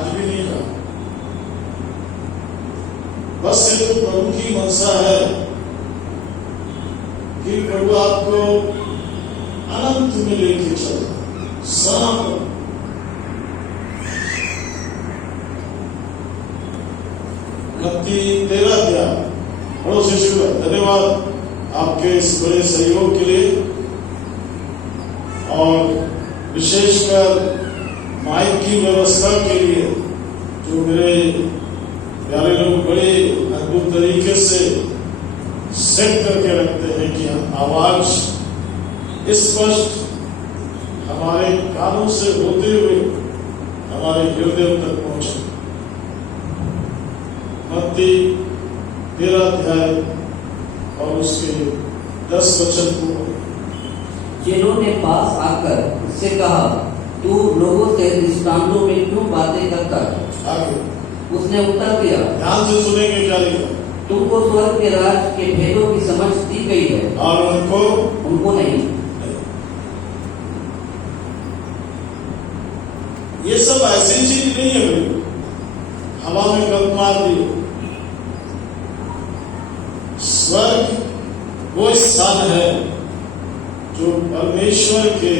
आज भी नहीं कहा। बस ये तो प्रभु की मनसा है कि प्रभु आपको अनंत में लेके चले, सनातन। मत्ती 13 अध्याय। बड़ो से शुरू है। धन्यवाद आपके इस बड़े सहयोग के लिए, और विशेषकर माइक की व्यवस्था के लिए, जो मेरे प्यारे लोग बड़े अद्भुत तरीके से सेट करके रखते हैं कि आवाज स्पष्ट हमारे कानों से होते हुए हमारे हृदय तक पहुंचे। मत्ती 13 अध्याय और उसके 10 वचन को चेलों ने पास आकर उससे कहा, तू लोगों से दृष्टांतों में क्यों बातें करता है? आगे उसने उत्तर दिया, ध्यान से सुनेंगे क्या लिखा। तुमको स्वर्ग के राज के भेदों की समझ दी गई है और उनको नहीं। ये सब ऐसी चीज नहीं है भाई, हवा में गप मार दी। स्वर्ग वो स्थान है जो परमेश्वर के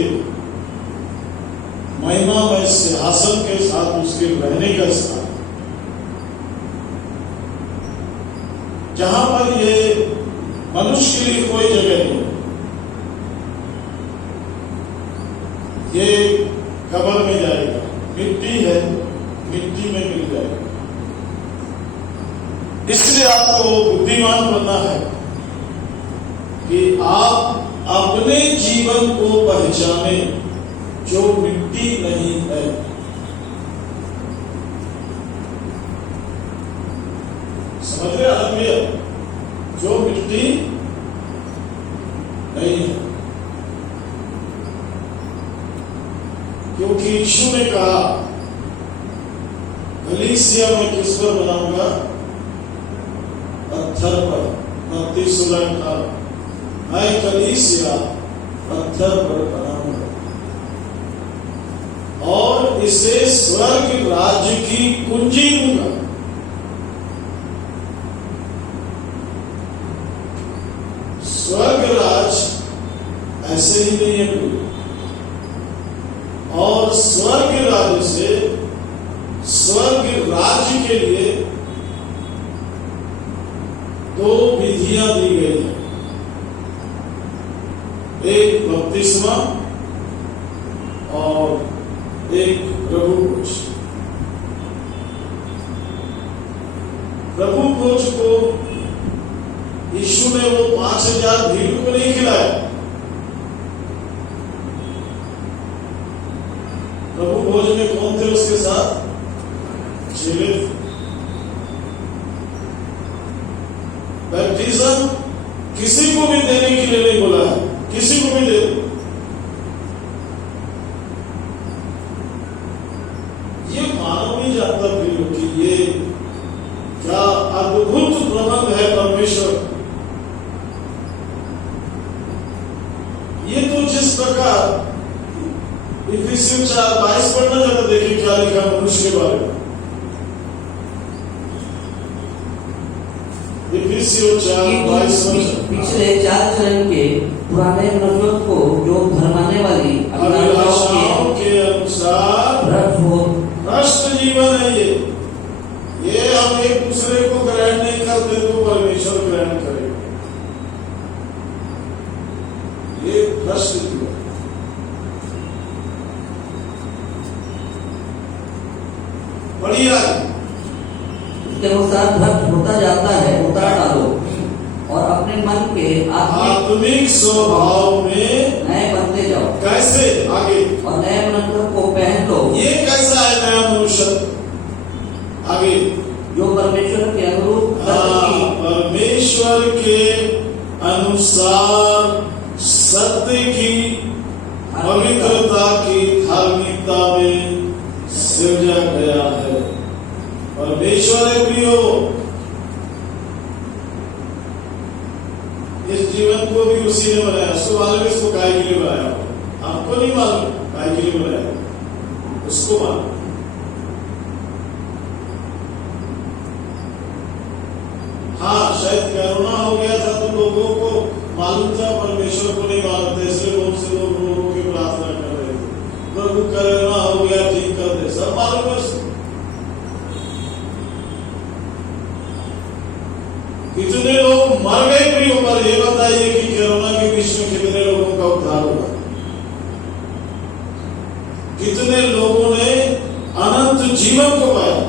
महिमामय सिंहासन के साथ उसके रहने का स्थान, जहां पर ये मनुष्य के लिए कोई जगह नहीं। ये कब्र में जाएगा, मिट्टी है, मिट्टी में मिल जाएगा। इसलिए आपको बुद्धिमान बनना है कि आप अपने जीवन को पहचाने जो मिट्टी नहीं है। समझ रहे आदमी, जो मिट्टी नहीं है। क्योंकि यीशु ने कहा, कलीसिया में किस पर बनाऊंगा? पत्थर पर। मत्ती 16 का, मैं कलीसिया पत्थर पर बनाऊंगा और इसे स्वर्ग राज्य की कुंजी दूंगा। स्वर्ग राज ऐसे ही नहीं है, और स्वर्ग राज्य से स्वर्ग राज्य के लिए 2 विधियां दी गई हैं। एक बपतिस्मा और एक प्रभु भोज। प्रभु भोज को यीशु ने वो 5000 भीड़ को नहीं खिलाया। प्रभु भोज में कौन थे उसके साथ? चेले। बैप्टिज्म किसी को भी देने के लिए नहीं बोला है, किसी को भी दे। ये मानव नहीं जानता प्रियो कि ये क्या अद्भुत प्रबंध है परमेश्वर। ये तो जिस प्रकार इफिसियों 4:22 पढ़ना चाहता, देखिए क्या लिखा मनुष्य के बारे में। इफिसियों 4:22 पिछले 4 चरण के पुराने मनुष्यों को जो भरमाने वाली अभिलाषाओं के अनुसार भ्रष्ट जीवन है। ये हम एक दूसरे को ग्रहण नहीं करते तो परमेश्वर ग्रहण करेगा। ये भ्रष्ट जीवन। बढ़िया, उसके अनुसार भ्रष्ट होता जाता है, उतार डालो और अपने मन के आत्मिक स्वभाव में नए बनते जाओ। कैसे? आगे, और नए मनुष्य को पहन लो। ये कैसा है नया मनुष्य? आगे, जो परमेश्वर के अनुरूप परमेश्वर के अनुसार सत्य की, पवित्रता की, धार्मिकता में सृजा गया है। परमेश्वर है प्रियो, इस जीवन को भी उसी ने बनाया। उसको मालूम है इसको काय के लिए बनाया, आपको नहीं मालूम काय के लिए बनाया, उसको मालूम। हाँ, शायद कोरोना हो गया था तो लोगों को मालूम था, परमेश्वर को नहीं मानते, इसलिए बहुत से लोग रो रो के प्रार्थना कर रहे थे, प्रभु कोरोना हो गया ठीक कर दे, सब मालूम है उसको। कितने लोग मर गए प्रियो, पर ये बताइए कि कोरोना के बीच में कितने लोगों का उद्धार हुआ? कितने लोगों ने अनंत जीवन को पाया?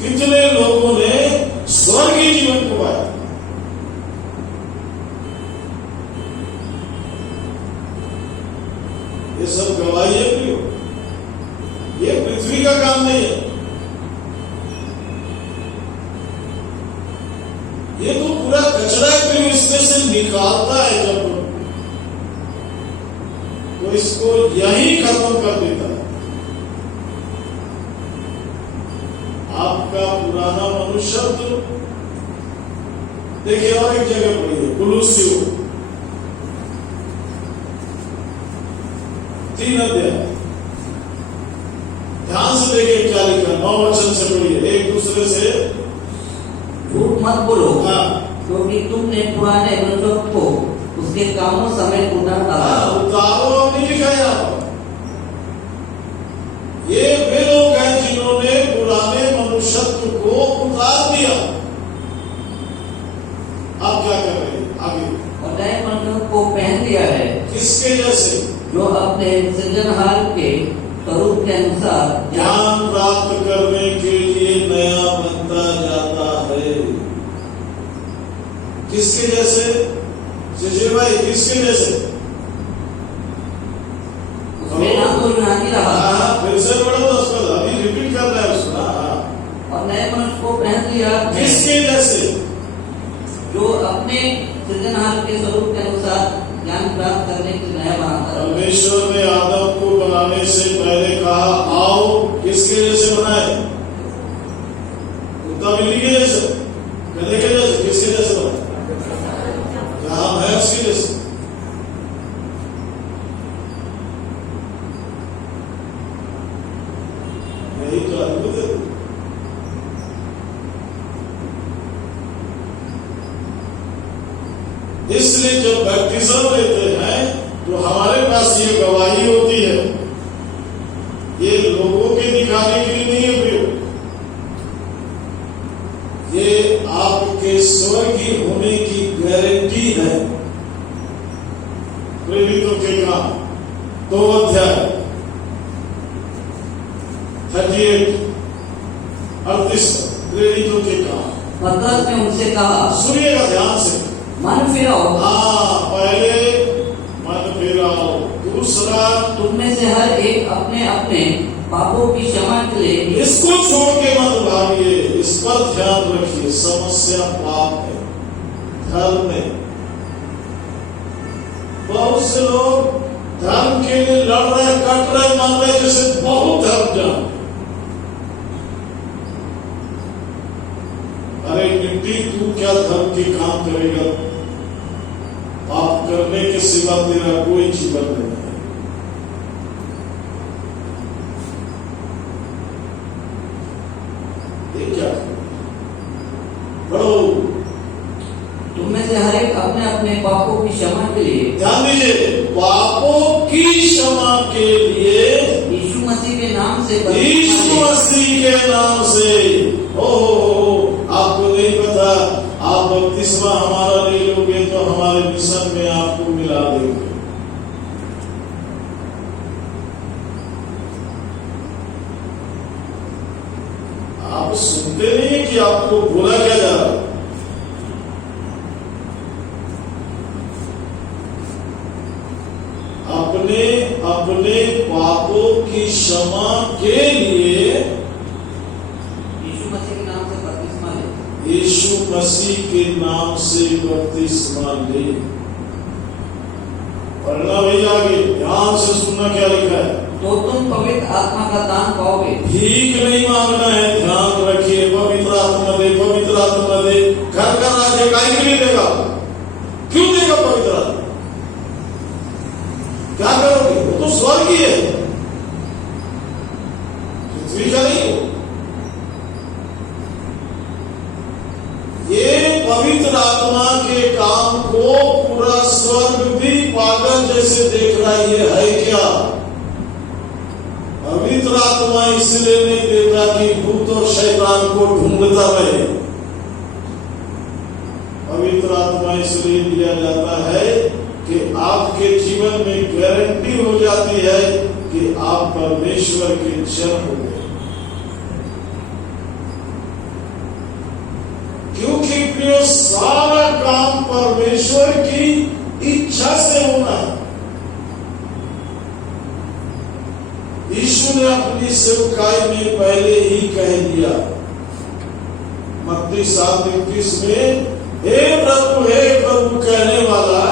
कितने लोगों ने स्वर्गीय जीवन को पाया? ये सब गवाही है प्रियो, ये पृथ्वी का काम नहीं है, ये तो पूरा कचरा है प्रियो, इसमें से निकालता है जब तो इसको यही खत्म कर देता है। आपका पुराना मनुष्यत्व देखिए, और एक जगह पढ़िए, कुलुस्सियों 3 अध्याय, ध्यान से देखिए क्या लिखा, 9 वचन से पढ़िए, एक दूसरे से झूठ मत बोलो, हाँ, क्योंकि तुमने पुराने मनुष्य को उसके कामों समेत उतार डाला। उतारो नहीं लिखा है यहाँ। ये वे लोग हैं जिन्होंने पुराने मनुष्यत्व को उतार दिया। आप क्या कर रहे हैं आगे? और नए मनुष्य को पहन लिया है, किसके जैसे? जो अपने सृजनहार के स्वरूप के अनुसार ज्ञान प्राप्त करने के लिए नया बनता जाता है। किसके जैसे? जी भाई, किसके जैसे? उसमें ना तो यूनानी रहा, हाँ, फिर से पढ़ो उसको, अभी रिपीट कर रहा है उसको। और नए मनुष्य को पहन लिया है, किसके जैसे? जो अपने सृजनहार के स्वरूप के अनुसार ज्ञान प्राप्त करने के नया बनाता है। परमेश्वर ने आदम को बनाने से पहले कहा, आओ किसके जैसे बनाए? कुत्ता बिल्ली के जैसे, गधे के जैसे, किसके जैसे बनाए? कहा भैंस के जैसे। यही तो अद्भुत है। इसलिए जब बैप्टिज्म लेते हैं तो हमारे पास ये गवाही होती है, ये लोगों के दिखाने के लिए नहीं है प्रियो, ये आपके स्वर्गीय होने की गारंटी है। प्रेरितों के काम 2 अध्याय 38 38 प्रेरितों के काम। पतरस ने उनसे कहा, सुनिएगा ध्यान से, मन फिराओ। हाँ, पहले मन फिराओ, दूसरा तुम में से हर एक अपने अपने पापों की क्षमा के लिए इसको छोड़ के मत भागिए, इस पर ध्यान रखिए। समस्या पाप है, धर्म में। बहुत से लोग धर्म के लिए लड़ रहे, कट रहे, मर रहे, जैसे बहुत धर्म जान। अरे मिट्टी, तू क्या धर्म के काम करेगा? पाप करने के सिवा तेरा कोई जीवन नहीं है। ये क्या पढ़ो? तुम में से हर एक अपने अपने पापों की क्षमा के लिए, ध्यान दीजिए, पापों की क्षमा के लिए यीशु मसीह के नाम से यीशु मसीह के नाम से। आपको नहीं पता, आप बपतिस्मा हमारा ले लोगे तो हमारे मिशन में आपको मिला देंगे। आप सुनते नहीं है कि आपको बोला क्या जा रहा है? अपने अपने पापों की क्षमा के लिए यीशु मसीह के नाम से बपतिस्मा ले। यीशु मसीह के नाम से बपतिस्मा ले। पढ़ना भैया, आगे ध्यान से सुनना क्या लिखा है। तो तुम पवित्र आत्मा का दान पाओगे। भीख नहीं मांगना है, ध्यान रखिए। पवित्र आत्मा दे, पवित्र आत्मा दे। घर का राज्य काहे के लिए देगा? क्यों देगा पवित्र आत्मा? क्या करोगे? वो तो स्वर्गीय है, पृथ्वी का नहीं हो। ये पवित्र आत्मा के काम को पूरा स्वर्ग भी पागल जैसे देख रहा है। ये है क्या? पवित्र आत्मा इसलिए नहीं देता कि भूत और शैतान को ढूंढता रहे। पवित्र आत्मा इसलिए दिया जाता है कि आपके जीवन में गारंटी हो जाती है कि आप परमेश्वर के जन हो गए। क्योंकि प्रियो, सारा काम परमेश्वर की इच्छा से होना है। यीशु ने अपनी सेवकाई में पहले ही कह दिया, मत्ती 7:31 में, हे प्रभु कहने वाला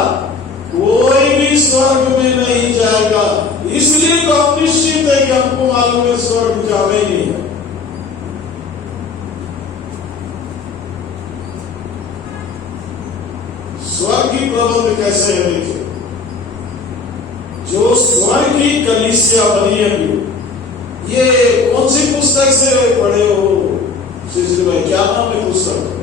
कोई भी स्वर्ग में नहीं जाएगा। इसलिए तो हम निश्चित है कि हमको मालूम है स्वर्ग जाना ही नहीं है। स्वर्ग की प्रबंध कैसे है? देखिए, जो स्वर्ग की कलीसिया बनी है, ये कौन सी पुस्तक से पढ़े हो श्री भाई? क्या नाम है पुस्तक?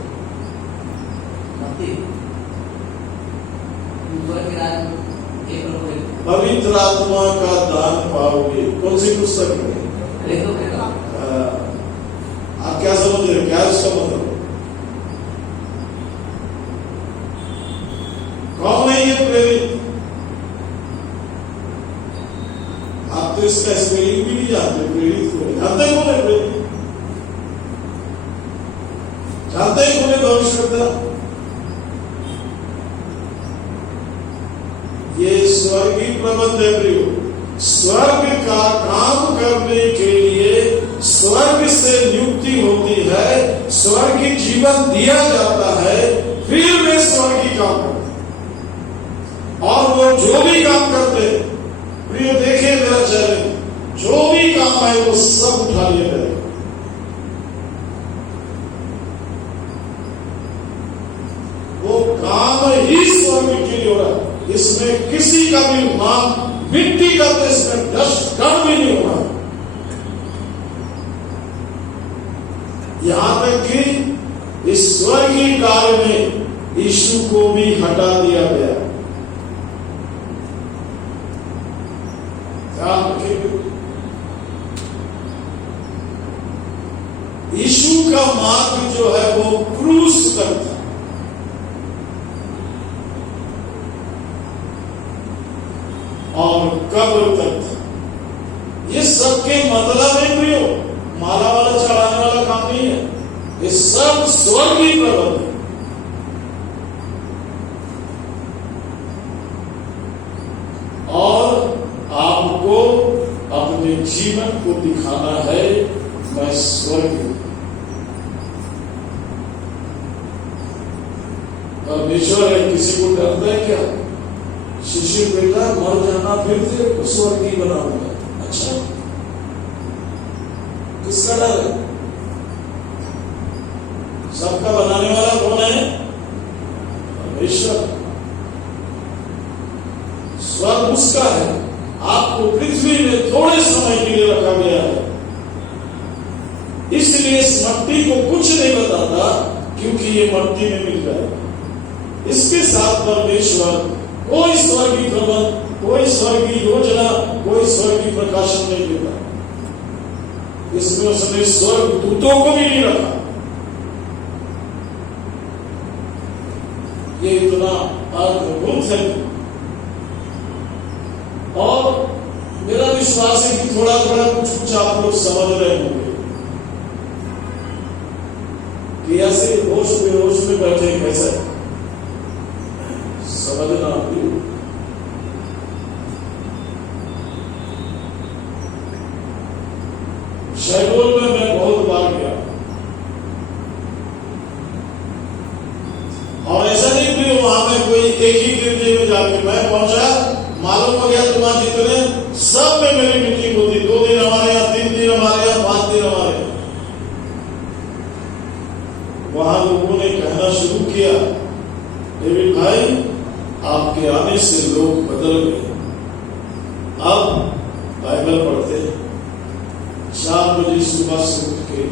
पवित्र आत्मा का दान पाओगे। कौन सी पुस्तक है? आप क्या समझ रहे? क्या इसका मतलब? कौन है ये प्रेरित? आप तो इसका स्पेलिंग भी नहीं जानते। प्रेरित को जानते कौन है? प्रेरित जानते ही कौन है? भविष्यवक्ता। ये स्वर्गीय प्रबंध है प्रियो। स्वर्ग का काम करने के लिए स्वर्ग से नियुक्ति होती है, स्वर्गीय जीवन दिया जाता है, फिर वे स्वर्गीय काम करते हैं। और वो जो भी काम करते हैं प्रियो, देखिए मेरा चैलेंज, जो भी काम है वो सब उठा लिया जाए। वो काम ही स्वर्ग के लिए हो रहा है। इसमें किसी का भी नाम मिट्टी का तो इसमें डस्ट कण भी नहीं होना। यहां तक कि इस स्वर्गीय कार्य में यीशु को भी हटा दिया गया। ध्यान रखिए, यीशु का मार्ग जो है वो क्रूस तक था। और कब्र तक था। ये सबके मतलब है प्रियो, माला वाला चढ़ाने वाला काम नहीं है। ये सब स्वर्गीय प्रबंध है। और आपको अपने जीवन को दिखाना है मैं स्वर्ग हूं। परमेश्वर है, किसी को डरता है क्या? शिष्य बेटा मर जाना फिर से स्वर्गीय बनाऊंगा। अच्छा, किसका डर है? सबका बनाने वाला कौन है? परमेश्वर। स्वर्ग उसका है। आपको पृथ्वी में थोड़े समय के लिए रखा गया है, इसलिए इस मट्टी को कुछ नहीं बताता, क्योंकि ये मट्टी में मिल जाए। इसके साथ परमेश्वर कोई स्वर्गीय प्रबंध, कोई स्वर्गीय योजना, कोई स्वर्गीय प्रकाशन नहीं देता। इसमें उसने स्वर्ग दूतों को भी नहीं रखा। ये इतना अद्भुत है। और मेरा विश्वास है कि थोड़ा थोड़ा कुछ आप लोग समझ रहे होंगे कि ऐसे होश बेहोश में बैठे कैसे समझना। शहडोल में मैं बहुत बार गया, और ऐसा नहीं कि वहां में कोई एक ही गिरजे में जाके मैं पहुंचा, मालूम हो गया तुम्हारा जितने सब में मेरी मीटिंग होती। 2 दिन हमारे यहाँ, 3 दिन हमारे यहाँ, 5 दिन हमारे यहाँ। वहां लोगों ने कहना शुरू किया, डेविड भाई आपके आने से लोग बदल गए, अब बाइबल पढ़ते हैं। 4 बजे सुबह से उठ के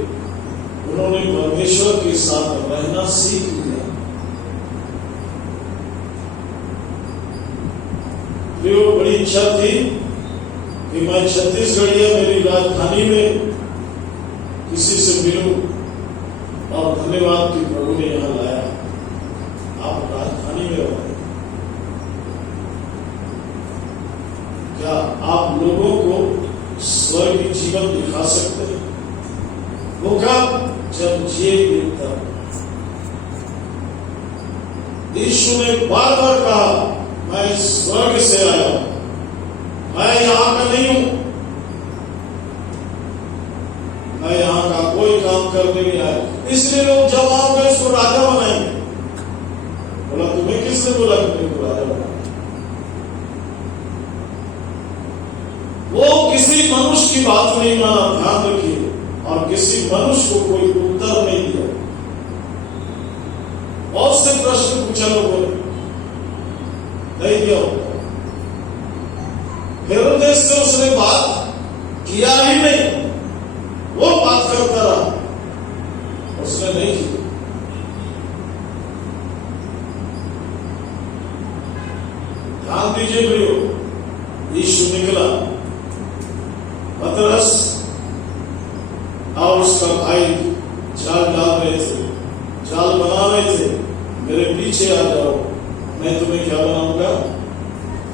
उन्होंने परमेश्वर के साथ रहना सीख लिया। प्रियो, बड़ी इच्छा थी कि मैं छत्तीसगढ़ या मेरी राजधानी में किसी से मिलूं, और धन्यवाद कि प्रभु ने यहां लाया। आप राजधानी में रहे। क्या आप लोगों को स्वर्ग की जीवन दिखा सकते हैं? वो कब? जब जेल में तब। यीशु ने बार बार कहा, मैं स्वर्ग से आया हूं, मैं यहां का नहीं हूं, मैं यहां का कोई काम करने नहीं आया। इसलिए लोग जब आओगे उसको राजा बनाएंगे। बोला, तुम्हें किसने बोला कि मेरे को राजा बनाएंगे? वो किसी मनुष्य की बात नहीं माना, ध्यान रखिए, और किसी मनुष्य को कोई उत्तर नहीं दिया। बहुत से प्रश्न पूछा लोगों ने, नहीं दिया उत्तर। हेरोदेस से उसने बात किया ही नहीं, वो बात करता रहा, उसने नहीं की। ध्यान दीजिए प्रियो, यीशु निकला, पतरस और उसका भाई जाल डाल रहे थे, जाल बना रहे थे, मेरे पीछे आ जाओ, मैं तुम्हें क्या बनाऊंगा?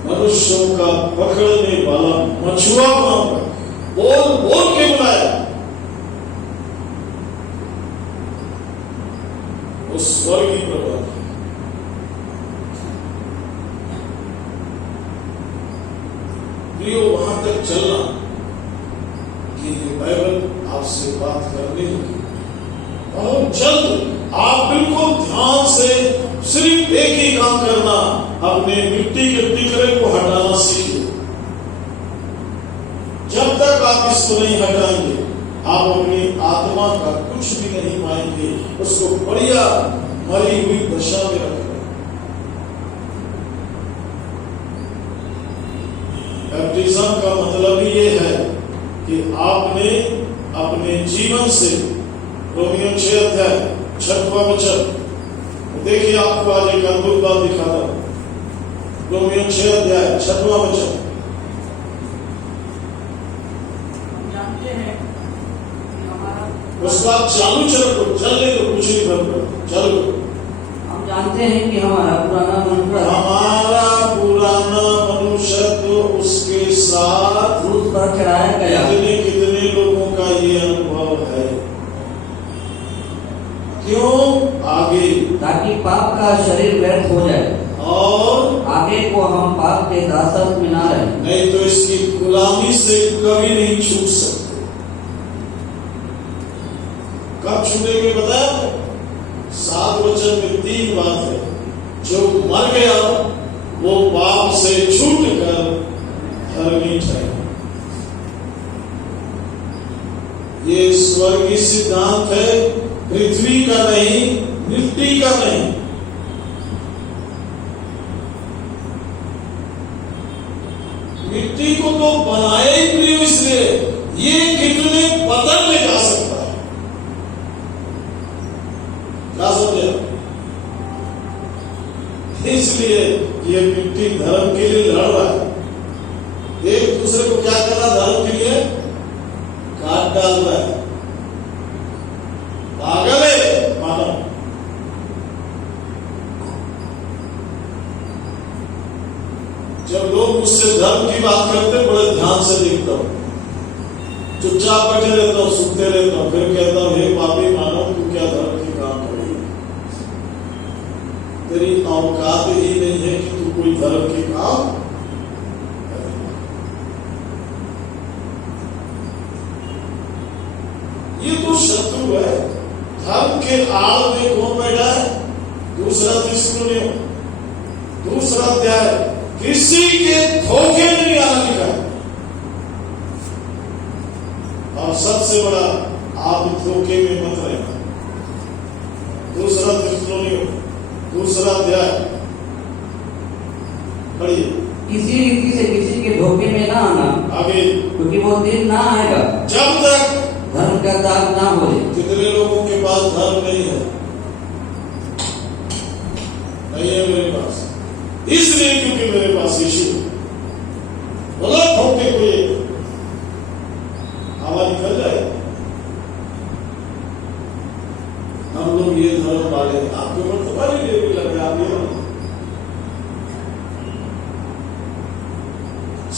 मनुष्यों का पकड़ने वाला मछुआ बनाऊंगा। बोल बोल के बुलाया। उस स्वर्गीय प्रभु प्रियो, वहां तक चलना कि ये बाइबल आपसे बात करने लगी। और जल्द आप बिल्कुल ध्यान से सिर्फ एक ही काम करना, अपने मिट्टी के टिकरे को हटाना सीखिए। जब तक आप इसको नहीं हटाएंगे, आप अपनी आत्मा का कुछ भी नहीं पाएंगे। उसको बढ़िया मरी हुई दशा में रखें। बैप्टिज्म का मतलब ही ये है कि आपने अपने जीवन से, रोमियो 6 अध्याय 6वां वचन देखिए, आपको आज एक अद्भुत बात दिखाता हूं। रोमियो 6 अध्याय 6वां वचन। उसका चालू चलो, चलने दो, कुछ नहीं करना, चलो। हम जानते हैं कि हमारा पुराना मनुष्य तो उसके साथ क्रूस पर चढ़ाया गया। कितने लोगों का ये अनुभव है? क्यों? आगे, ताकि पाप का शरीर व्यर्थ हो जाए और आगे को हम पाप के दासत्व में ना रहे। नहीं तो इसकी गुलामी से कभी नहीं छूट सकते। कब छूटेंगे बताया? 7 वचन में 3 बात है। जो मर गया वो पाप से छूट कर धर्मी ठहरा। ये स्वर्गीय सिद्धांत है, पृथ्वी का नहीं, मिट्टी का नहीं। मिट्टी को तो बनाए ही प्रिय, इसलिए ये कितने पतन में जा सकता है। क्या समझे? इसलिए ये मिट्टी धर्म के लिए लड़ रहा है, एक दूसरे को क्या कर रहा? धर्म के लिए काट डाल रहा है। पागल है मानव। जब लोग मुझसे धर्म की बात करते, बड़े ध्यान से देखता हूं, चुपचाप बैठे रहता हूं, सुनते रहता हूं, फिर कहता हूं, हे पापी मानव, तू क्या धर्म की काम करेगी? तेरी औकात ही नहीं है कि तू कोई धर्म के काम। ये तो शत्रु है। धर्म के आड़ में कौन बैठा है? 2 थिस्सलुनीयों 2 अध्याय, किसी के धोखे में नहीं आना लिखा है। और सबसे बड़ा, आप धोखे में मत रहना। 2 थिस्सलुनीयों 2 अध्याय पढ़िए। किसी रीति से किसी के धोखे में ना आना, आगे, क्योंकि वो दिन ना आएगा जब तक धर्म का त्याग ना हो जाए। कितने लोगों के पास धर्म नहीं है? नहीं है मेरे पास, इसलिए क्योंकि मेरे पास यीशु है। बोला ठोके कोई हवा निकल जाए। हम लोग ये धर्म वाले आपके ऊपर तो बड़ी देरी लग रहा है।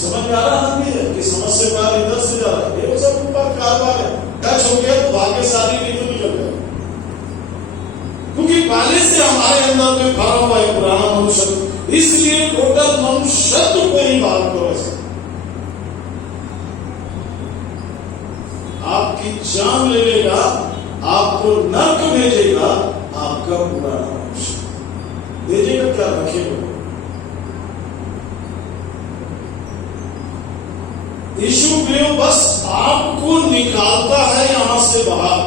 समझ में आ रहा है कि समस्या पार इधर से जा रहा है, ये सब ऊपर कारवार है। टच हो गया तो भाग्यशाली नहीं तो निकल गया, क्योंकि पहले से हमारे अंदर में भरा हुआ है पुराना मनुष्य, इसलिए टोटल मनुष्यत्व को ही बात करो। आपकी जान ले लेगा, आपको नर्क भेजेगा, आपका पुराना मनुष्य भेजेगा क्या रखेगा। यीशु प्रियो बस आपको निकालता है यहां से बाहर,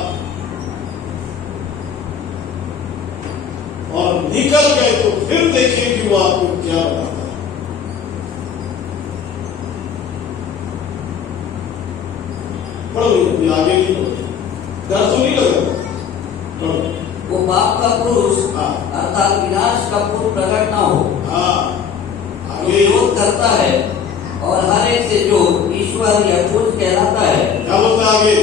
और निकल गए तो फिर देखिए कि वो आपको क्या बताता है। पढ़ो ये आगे नहीं पढ़ो, डर तो नहीं लगा। पढ़ो। वो पाप का पुरुष हाँ। अर्थात विनाश का पुरुष प्रकट न हो, हाँ जो आगे विरोध करता है और हर एक से जो ईश्वर या खुद कहलाता है, क्या बोलता है आगे?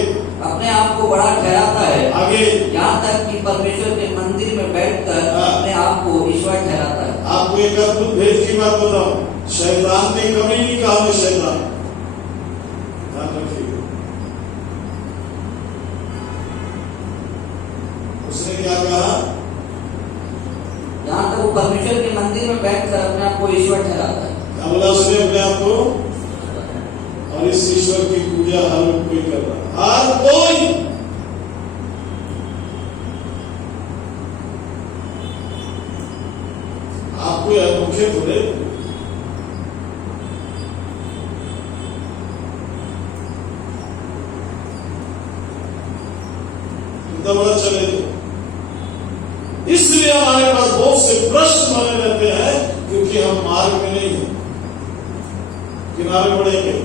अपने आप को बड़ा ठहराता है, आगे यहाँ तक कि परमेश्वर के मंदिर में बैठकर हाँ। अपने आप को ईश्वर ठहराता है। आपको एक अद्भुत भेद की बात बताऊं, शैतान ने कभी नहीं कहा मैं शैतान, ध्यान रखिए। उसने क्या कहा? यहाँ तक वो परमेश्वर के मंदिर में बैठकर अपने आप को ईश्वर ठहराता है। क्या बोला उसने अपने आप को? और इस ईश्वर की पूजा हर कोई कर रहा है, हर कोई। आपको यह मुख्य थोड़े, इतना बड़ा चले तो इसलिए हमारे पास बहुत से प्रश्न बने रहते हैं, क्योंकि हम मार्ग में नहीं है, किनारे पड़ेंगे।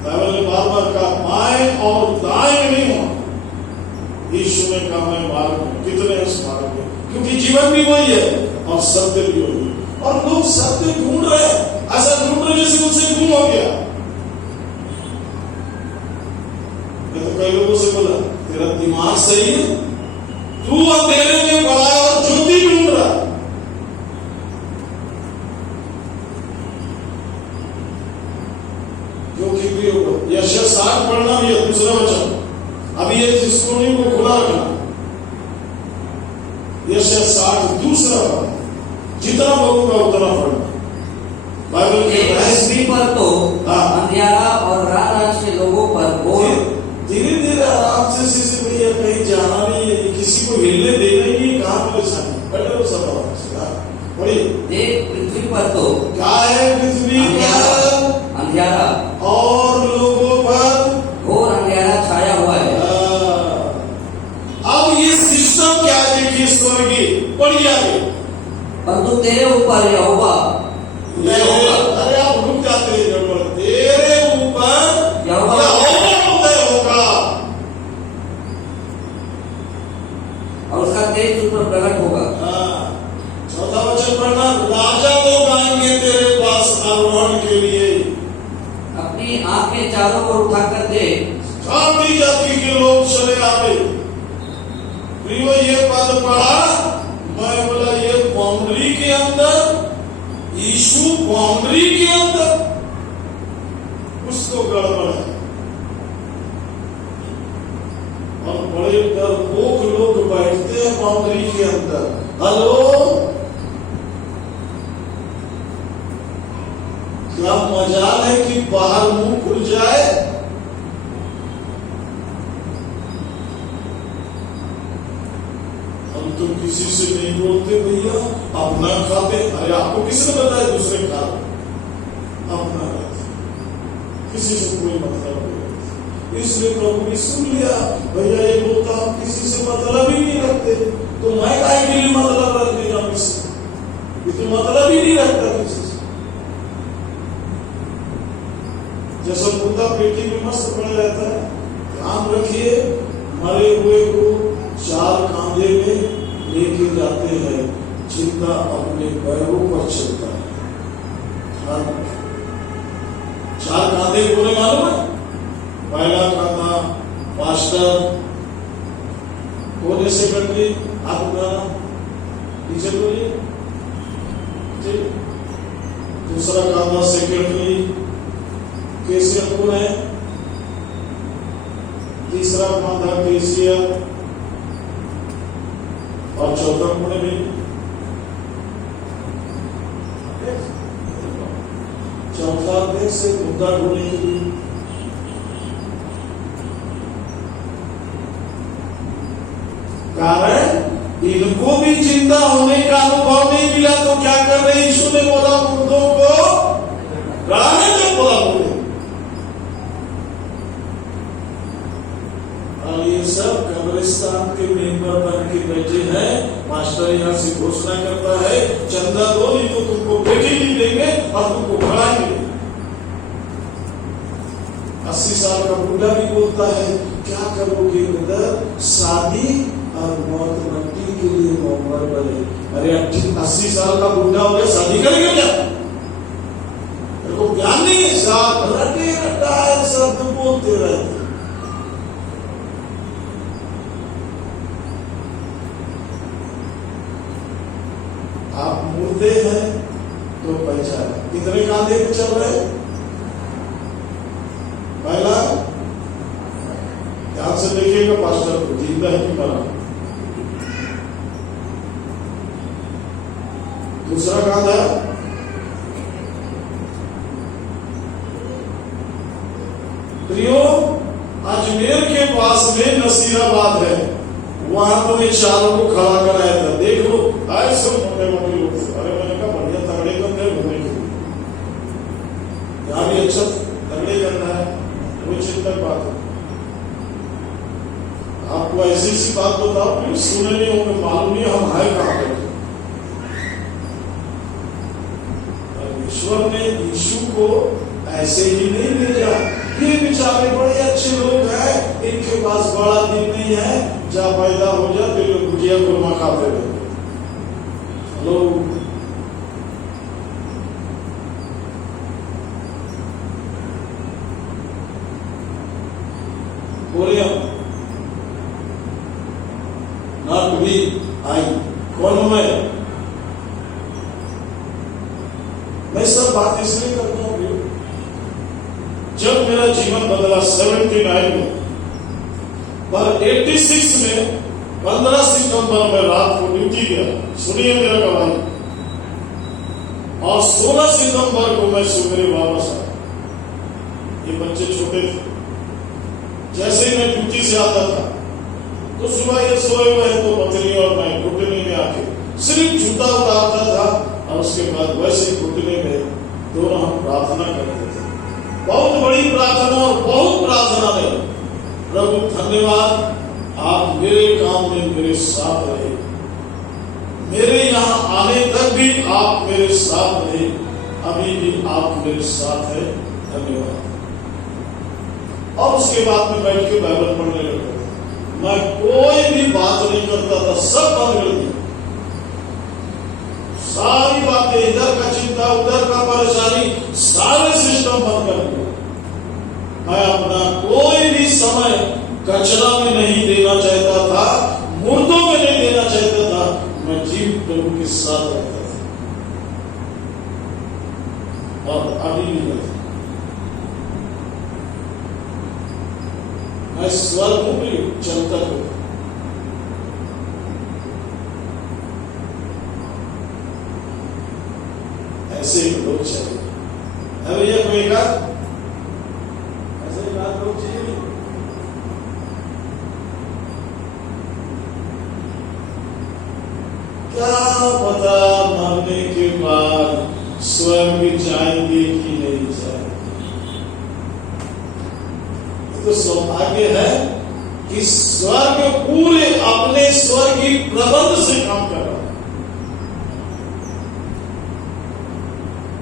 बाइबल ने बार बार कहा बाएं और दाएं में नहीं हो। यीशु ने कहा मैं मार्ग में, कितने उस मार्ग में, क्योंकि जीवन भी वही है और सत्य भी वही है। और लोग सत्य ढूंढ रहे हैं, ऐसा ढूंढ रहे जैसे उनसे गुम हो गया। मैं तो कई लोगों से बोला तेरा दिमाग सही है, तू अंधेरे में पड़ा है और ज्योति ढूंढ रहा है। क्योंकि यशया 60 पढ़ना भी है, दूसरा वचन अभी ये जिसको नहीं वो खुला रखना। यशया 60 दूसरा पढ़ना, जितना पढ़ूंगा उतना पढ़ना। बाइबल के पृथ्वी पर तो हाँ। अंधियारा और रात रात के लोगों पर घोर, धीरे धीरे आराम से शिष्य भैया कहीं जाना नहीं है, किसी को हिलने देना ही नहीं, कहाँ परेशानी बैठे हो सब बड़ी। देख पृथ्वी पर तो क्या है? पृथ्वी पर अंधियारा और लोगों पर घोर अंधियारा छाया हुआ है। अब ये सिस्टम क्या देखिए स्वर्गीय बढ़िया है, परंतु तेरे ऊपर यहोवा अरे आप रुक जाते हैं गड़बड़, तेरे ऊपर यहोवा उदय होगा और उसका तेज उस पर प्रकट होगा। चौथा वचन पढ़ना, राजा लोग आएंगे तेरे पास आरोहण के लिए। अपनी आंखें चारों ओर उठाकर देख, जाति जाति के लोग चले आए। प्रियो ये पद पढ़ा, मैं बोला ये बाउंड्री के अंदर, यीशु बाउंड्री के अंदर, कुछ तो गड़बड़ है। और बड़े डरपोक लोग बैठते हैं बाउंड्री के अंदर। हेलो, क्या मजाल है कि बाहर मुंह खुल जाए। हम तो किसी से नहीं बोलते भैया, अपना खाते। अरे आपको किसने बताया दूसरे खा, अपना खाते, किसी से कोई मतलब नहीं। इसलिए प्रभु ने सुन लिया, भैया ये बोलता हम किसी से मतलब ही नहीं रखते, तो मैं काहे के लिए मतलब रख देगा मुझसे, ये तो मतलब ही नहीं रखता किसी से। जैसा मुर्दा पेटी में मस्त पड़ा रहता है, ध्यान रखिए, मरे हुए को चार कांधे में लेके जाते हैं, जिंदा अपने पैरों पर चलता है। ध्यान रखिए, खाते बोले मालूम है? पहला खाता मास्टर, कौन है सेक्रेटरी? आप उठाना, नीचे बोलिए। ठीक। दूसरा खाता सेक्रेटरी, कैशियर कौन है? तीसरा खाता कैशियर, और चौथा कौन है? चौथा देश से मुद्दा ढूंढने के लिए कारण इनको भी चिंता होने का अनुभव नहीं मिला, तो क्या कर रहे? यीशु ने बोला मुर्दों को गड़ाने में बोला बोले। और ये सब कब्रिस्तान के मेंबर बन के बैठे हैं। मास्टर यहाँ से घोषणा करता है, चंदा दो नहीं तो तुमको बेटी नहीं देंगे और तुमको खड़ाएंगे। 80 साल का बूढ़ा भी बोलता है, क्या करोगे ब्रदर? शादी और मौत मट्टी के लिए मोहब्बत बने। अरे 80 साल का बूढ़ा हो गया, शादी करेगा क्या? तेरे को ज्ञान नहीं है? साथ रटे रटाए शब्द बोलते रहते। आप मुर्दे हैं तो पहचान। कितने कांधे पे चल रहे? पहला ध्यान से देखिएगा पास्टर को, जिंदा है कि मरा। दूसरा कांधा प्रियो, अजमेर के पास में नसीराबाद है, वहां तो मैं चारों को खड़ा कराया था। देख लो ऐसे मोटे मोटे लोग। अरे मैंने कहा बढ़िया तगड़े करते हैं घूमने के लिए, यहाँ भी अच्छा तगड़े करना है, कोई चिंता बात है। आपको ऐसी सी बात बताओ, प्लीज सुने नहीं होंगे, मालूम नहीं हम है कहां पर। ईश्वर ने यीशु को ऐसे ही नहीं भेजा। ये बेचारे बड़े अच्छे लोग हैं, इनके पास बड़ा दिन नहीं है, जा पैदा हो जा, तो लोग गुजिया खुरमा खाते रहे। हेलो, बोले हम नॉट भी आई। कौन हूं मैं सब बात इसलिए करता हूं, जब मेरा जीवन बदला 79 में, पर 86 में 15 सितंबर में रात को ड्यूटी गया। सुनिए मेरा गवाही। और 16 सितंबर को मैं सुबह वापस आया। ये बच्चे छोटे थे। जैसे ही मैं ड्यूटी से आता था तो सुबह ये सोए हुए हैं, तो पत्नी और मैं घुटने में आके सिर्फ जूता उतारता था, और उसके बाद वैसे घुटने में दोनों हम प्रार्थना करते थे। बहुत बड़ी प्रार्थना, और बहुत प्रार्थना में प्रभु धन्यवाद, आप मेरे काम में मेरे साथ रहे, मेरे यहाँ आने तक भी आप मेरे साथ रहे, अभी भी आप मेरे साथ है, धन्यवाद। और उसके बाद में बैठ के बाइबल पढ़ने लगता था। मैं कोई भी बात नहीं करता था, सब बंद कर दिया। सारी बातें, इधर का चिंता, उधर का परेशानी, सारे सिस्टम बंद कर दिया। मैं अपना कोई भी समय कचरा में नहीं देना चाहता था, मुर्दों में नहीं देना चाहता था। मैं जीव प्रभु के साथ रहता था, और अभी भी रहता। मैं स्वर्ग में चलता हूं। ऐसे ही लोग चाहिए। भैया कोई का ऐसे ही लोग चाहिए। क्या पता मरने के बाद स्वर्ग जाएंगे कि नहीं जाएंगे। तो सौभाग्य है कि स्वर्ग पूरे अपने स्वर्गीय प्रबंध से काम कर रहा है।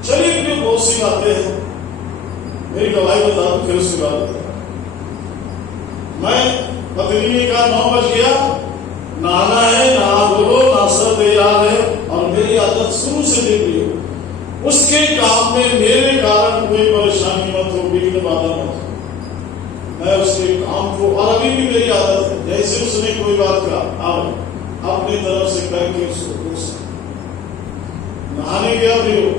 चलिए भी बहुत सी बातें हैं, मेरी गवाही बता दूं, फिर उसके बाद मैं पत्नी ने कहा 9 बज गया, नहाना है, नहा धो लो, नाश्ता तैयार है। और मेरी आदत शुरू से देख रही हो, उसके काम में मेरे कारण कोई परेशानी मत हो, विघ्न बाधा मत हो। मैं उसके काम को, और अभी भी मेरी आदत है, जैसे उसने कोई बात कहा अपनी तरफ से करके उसको पूछ नहाने गया भी हो,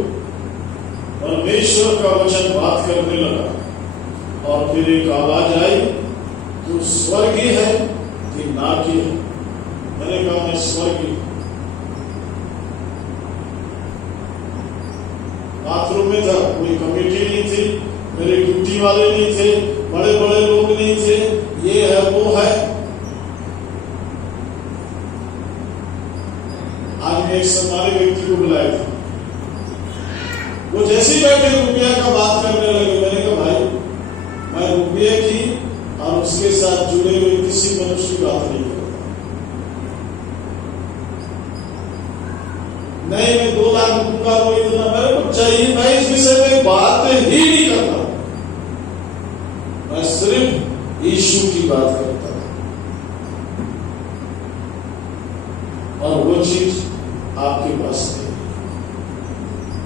परमेश्वर का वचन बात करने लगा और फिर एक आवाज आई, तू स्वर्गीय है कि नारकीय है? मैंने कहा मैं स्वर्गीय। बाथरूम में था, कोई कमेटी नहीं थी, मेरे ड्यूटी वाले नहीं थे, बड़े बड़े लोग नहीं थे, ये है वो है। आज मैं एक सम्मानित व्यक्ति को बुलाया था, वो जैसे ही बैठे रुपया का बात करने लगे, मैंने कहा भाई मैं रुपये की और उसके साथ जुड़े हुए किसी मनुष्य की बात नहीं करता। नहीं मैं 2 लाख दूंगा वो इतना मेरे को चाहिए, मैं इस विषय में बात ही नहीं करता। मैं सिर्फ यीशु की बात करता हूं और वो चीज आपके पास नहीं,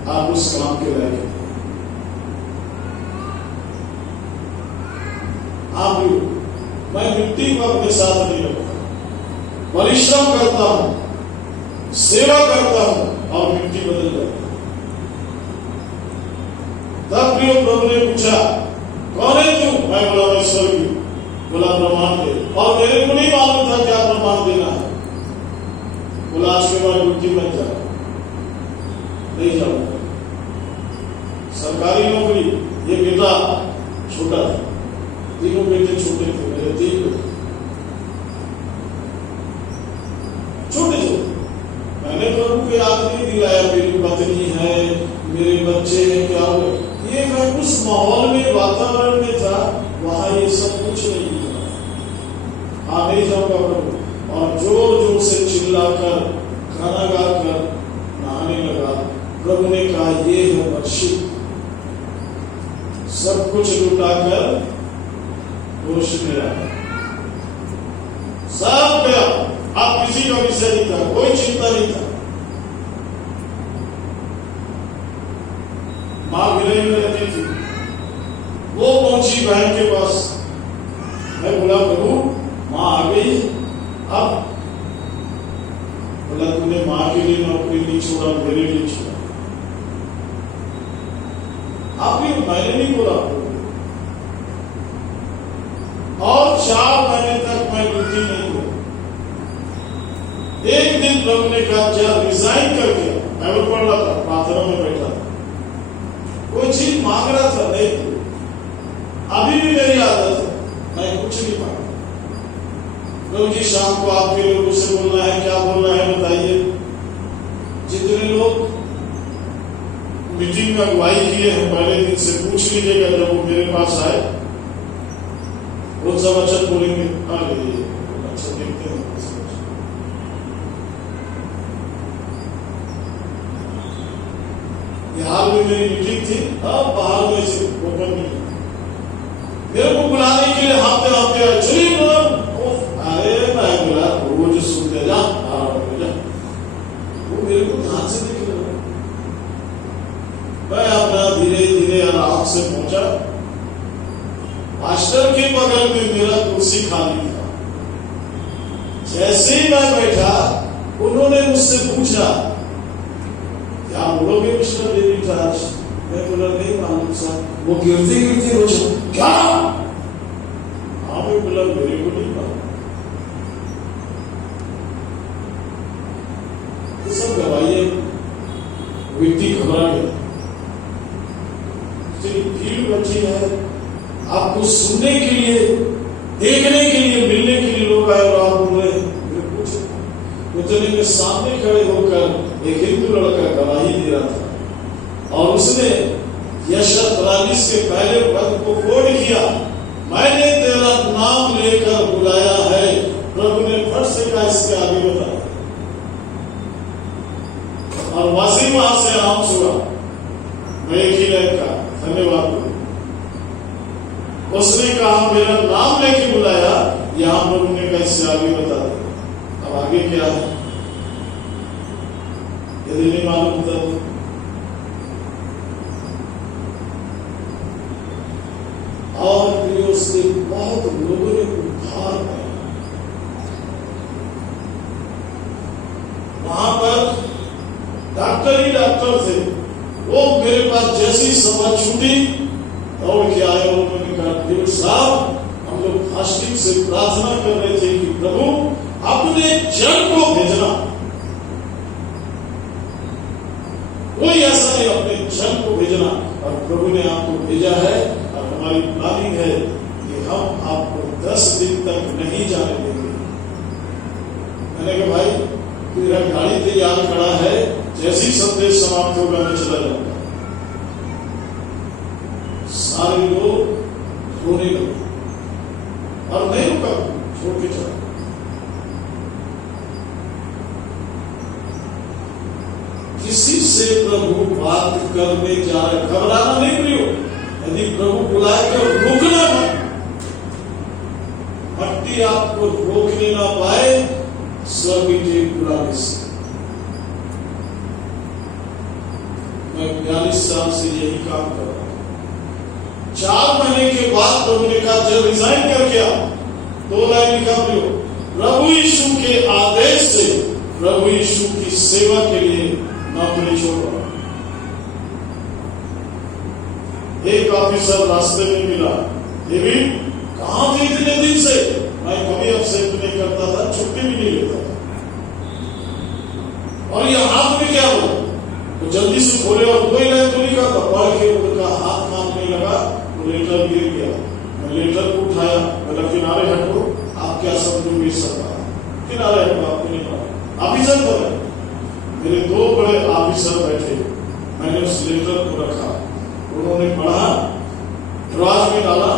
आप उस काम के लायक नहीं। आप भी, मैं मिट्टी को अपने साथ नहीं रखता, परिश्रम करता हूं, सेवा करता हूं और मिट्टी बदल जाती है। तब प्रिय प्रभु ने पूछा कौन है तू? मैं बोला मैं स्वर्गीय। बोला प्रमाण दे, और मेरे को नहीं मालूम था क्या प्रमाण देना है। बोला आज के बाद मिट्टी बन जा, नहीं जाऊंगा। सरकारी नौकरी, ये बेटा छोटा था, तीनों बेटे छोटे थे, मेरे 3 बेटे छोटे छोटे। मैंने प्रभु को याद नहीं दिलाया, मेरी पत्नी है, मेरे बच्चे हैं, क्या हो, ये मैं उस माहौल में, वातावरण में था, वहां ये सब कुछ नहीं था। हाँ नहीं जाऊंगा प्रभु, और जोर जोर से चिल्लाकर गाना गाकर नहाने लगा। प्रभु ने कहा ये है वर्षित, सब कुछ लुटाकर दोष मेरा है, सब गया, आप किसी का विषय नहीं था, कोई चिंता नहीं था। मां गिरई में रहती थी, वो पहुंची बहन के पास। मैं बोला प्रभु मां आ गई, अब बोला तूने मां के लिए नौकरी नहीं छोड़ा, मेरे लिए छोड़ा। आप भी, मैंने नहीं बोला। और 4 महीने तक मैं ड्यूटी नहीं हुआ। एक दिन प्रभु ने कहा जब रिजाइन कर दिया, मैं वो पढ़ रहा था, प्रार्थना में बैठा था, कोई चीज मांग रहा था, नहीं अभी भी मेरी आदत है, मैं कुछ नहीं मांगा। प्रभु जी शाम को आपके लोगों से बोलना है, क्या बोलना है बताइए। जितने लोग मीटिंग में अगुवाई किए हैं पहले दिन से पूछ लीजिएगा, जब वो मेरे पास आए वो सब अच्छा बोलेंगे। हाँ अच्छा देखते हैं। बिहार में मेरी मीटिंग थी, अब बाहर में से ओपन नहीं, मेरे को बुलाने के लिए हाथते हाथते चलिए बोल। अरे मैं बोला वो जो सुनते जा, वो मेरे को ध्यान से देख रहा। मैं अपना धीरे धीरे आराम से पहुंचा। मास्टर के बगल में मेरा कुर्सी खाली था। जैसे ही मैं बैठा, उन्होंने मुझसे पूछा क्या बोलोगे मिस्टर डेविड राज? मैं बोला नहीं मालूम साहब। वो गिरते गिरते रोज क्या? हाँ मैं बोला मेरे को नहीं मालूम। ये सब गवाइए, व्यक्ति घबरा गया। भीड़ बची है, आपको सुनने के लिए, देखने के लिए, मिलने के लिए लोग आए और आप बोल रहे हैं। उतने में सामने खड़े होकर एक हिंदू लड़का गवाही दे रहा था और उसने यशा 43 के पहले पद को कोड किया, मैंने तेरा नाम लेकर बुलाया है। प्रभु ने फट से कहा इसके आगे बताया और वासी वहां से आराम हुआ। मैं एक ही लाइन का धन्यवाद। उसने कहा मेरा नाम लेके बुलाया, यहां प्रभु ने कहा इससे आगे बता दिया। अब आगे क्या है यदि नहीं मालूम तो बहुत लोगों ने उद्धार पाया। वहां पर डॉक्टर ही डॉक्टर थे, वो मेरे पास जैसी सभा छूटी दौड़ के आए। उन्होंने कहा, डॉक्टर साहब, हम लोग फास्टिंग से प्रार्थना कर रहे थे कि प्रभु अपने जन को भेजना। कोई ऐसा नहीं, अपने जन को भेजना, और प्रभु ने आपको भेजा है। और हमारी प्लानिंग है कि हम आपको 10 दिन तक नहीं जाने देंगे। मैंने कहा, भाई मेरा गाड़ी तैयार खड़ा है, जैसी संदेश समाप्त होगा मैं चला जाऊंगा। सारे लोग रोने लगे और नहीं रुका, छोड़ के चला। किसी से प्रभु बात करने जा रहे, घबराना नहीं प्रियो। यदि प्रभु बुलाए तो रोकना मत। मट्टी आपको रोकने ना पाए स्वर्ग के बुलाने से। मैं 42 साल से यही काम कर रहा हूं। 4 महीने के बाद प्रभु ने कहा, जब रिजाइन करके आओ, 2 लाइन लिखा प्रियो, प्रभु यीशु के आदेश से प्रभु यीशु की सेवा के लिए नौकरी छोड़ा। एक ऑफिसर रास्ते में मिला, डेविड कहां थे इतने दिन से? मैं कभी अपसेट नहीं करता था, छुट्टी भी नहीं लेता था। और ये हाथ में क्या हुआ? तो जल्दी से खोले और कोई लाइन तो लिखा था, पढ़ के उनका हाथ कांपने लगा, वो लेटर गिर गया। मैं लेटर को उठाया, बोला किनारे हटो, आप क्या समझोगे सरकार? किनारे हटो, आपको नहीं पढ़ा। ऑफिसर तो है, मेरे 2 बड़े ऑफिसर बैठे, मैंने उस लेटर को रखा, उन्होंने पढ़ा, ड्राज में डाला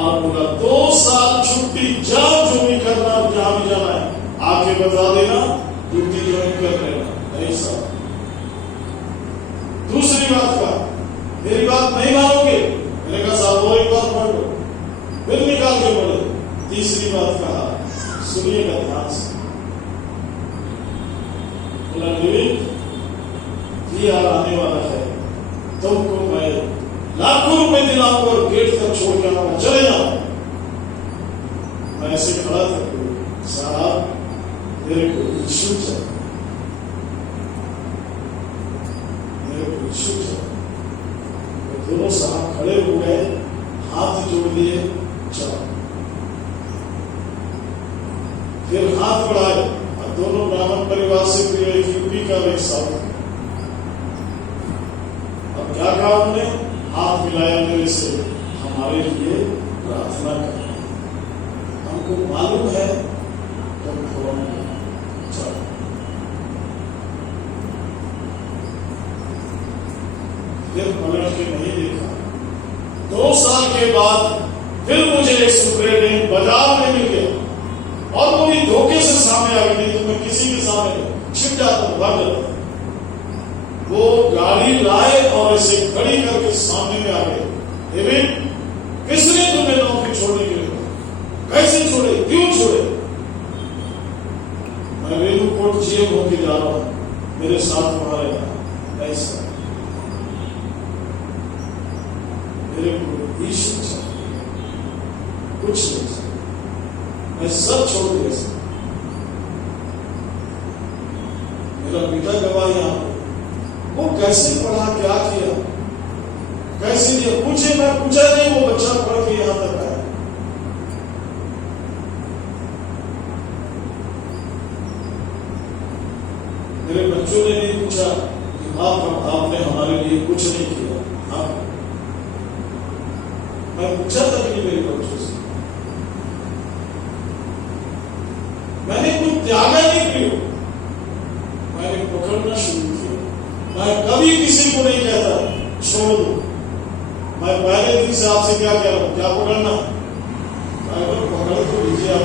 और बोला 2 साल छुट्टी, जाओ जो भी करना, जहां भी जाना है आके बता देना, ड्यूटी ज्वाइन कर लेना। ऐसा दूसरी बात का, मेरी बात नहीं मानोगे? मैंने कहा साहब और एक बात पढ़ लो, फिर निकाल के पढ़े। तीसरी बात कहा, सुनिएगा ध्यान से। बोला DVD आने वाला है, तुमको मैं लाखों रुपए दिलाऊंगा और गेट तक छोड़ के आऊंगा, चले जाओ। मैं ऐसे खड़ा था, साहब मेरे को यीशु चाहिए, मेरे को यीशु चाहिए। तो दोनों साहब खड़े हो गए, हाथ जोड़ लिए, चलो। फिर हाथ बढ़ाए, और दोनों ब्राह्मण परिवार से, फिर एक यूपी का, एक साउथ। अब क्या कहा उन्होंने? हाथ मिलाया मेरे से, हमारे लिए प्रार्थना कर। हमको मालूम है तुम कौन हो, चलो। फिर पलट के नहीं देखा। 2 साल के बाद फिर मुझे एक सुपरिटेंडेंट बाजार में मिल गया, और वो भी धोखे से सामने आ गई, तो मैं किसी के सामने छिप जाता हूं, भाग जाता। वो गाड़ी लाए और ऐसे खड़ी करके सामने में आ गए। डेविड, किसने तुम्हें नौकरी छोड़ने के लिए कहा? कैसे छोड़े, क्यों छोड़े? मैं वेलूकोट GM होके जा रहा हूं, मेरे साथ वहां रहना। ऐसा मेरे को यीशु चाहिए, कुछ नहीं चाहिए, मैं सब छोड़ दिया। मेरा बेटा गवाह यहां, वो कैसे पढ़ा, क्या किया, कैसे दिया? पूछे, मैं पूछा नहीं, वो बच्चा पढ़ के यहां तक आया। मेरे बच्चों ने नहीं पूछा कि आपने हमारे लिए कुछ नहीं किया। हाँ, मैं पूछा तक नहीं मेरे बच्चों से, मैंने कुछ त्यागा नहीं किया, मैंने पकड़ना शुरू किया। मैं कभी किसी को नहीं कहता छोड़ दो। मैं पहले दिन से आपसे क्या कह रहा हूं, क्या पकड़ना? बाइबल पकड़ तो लीजिए आप।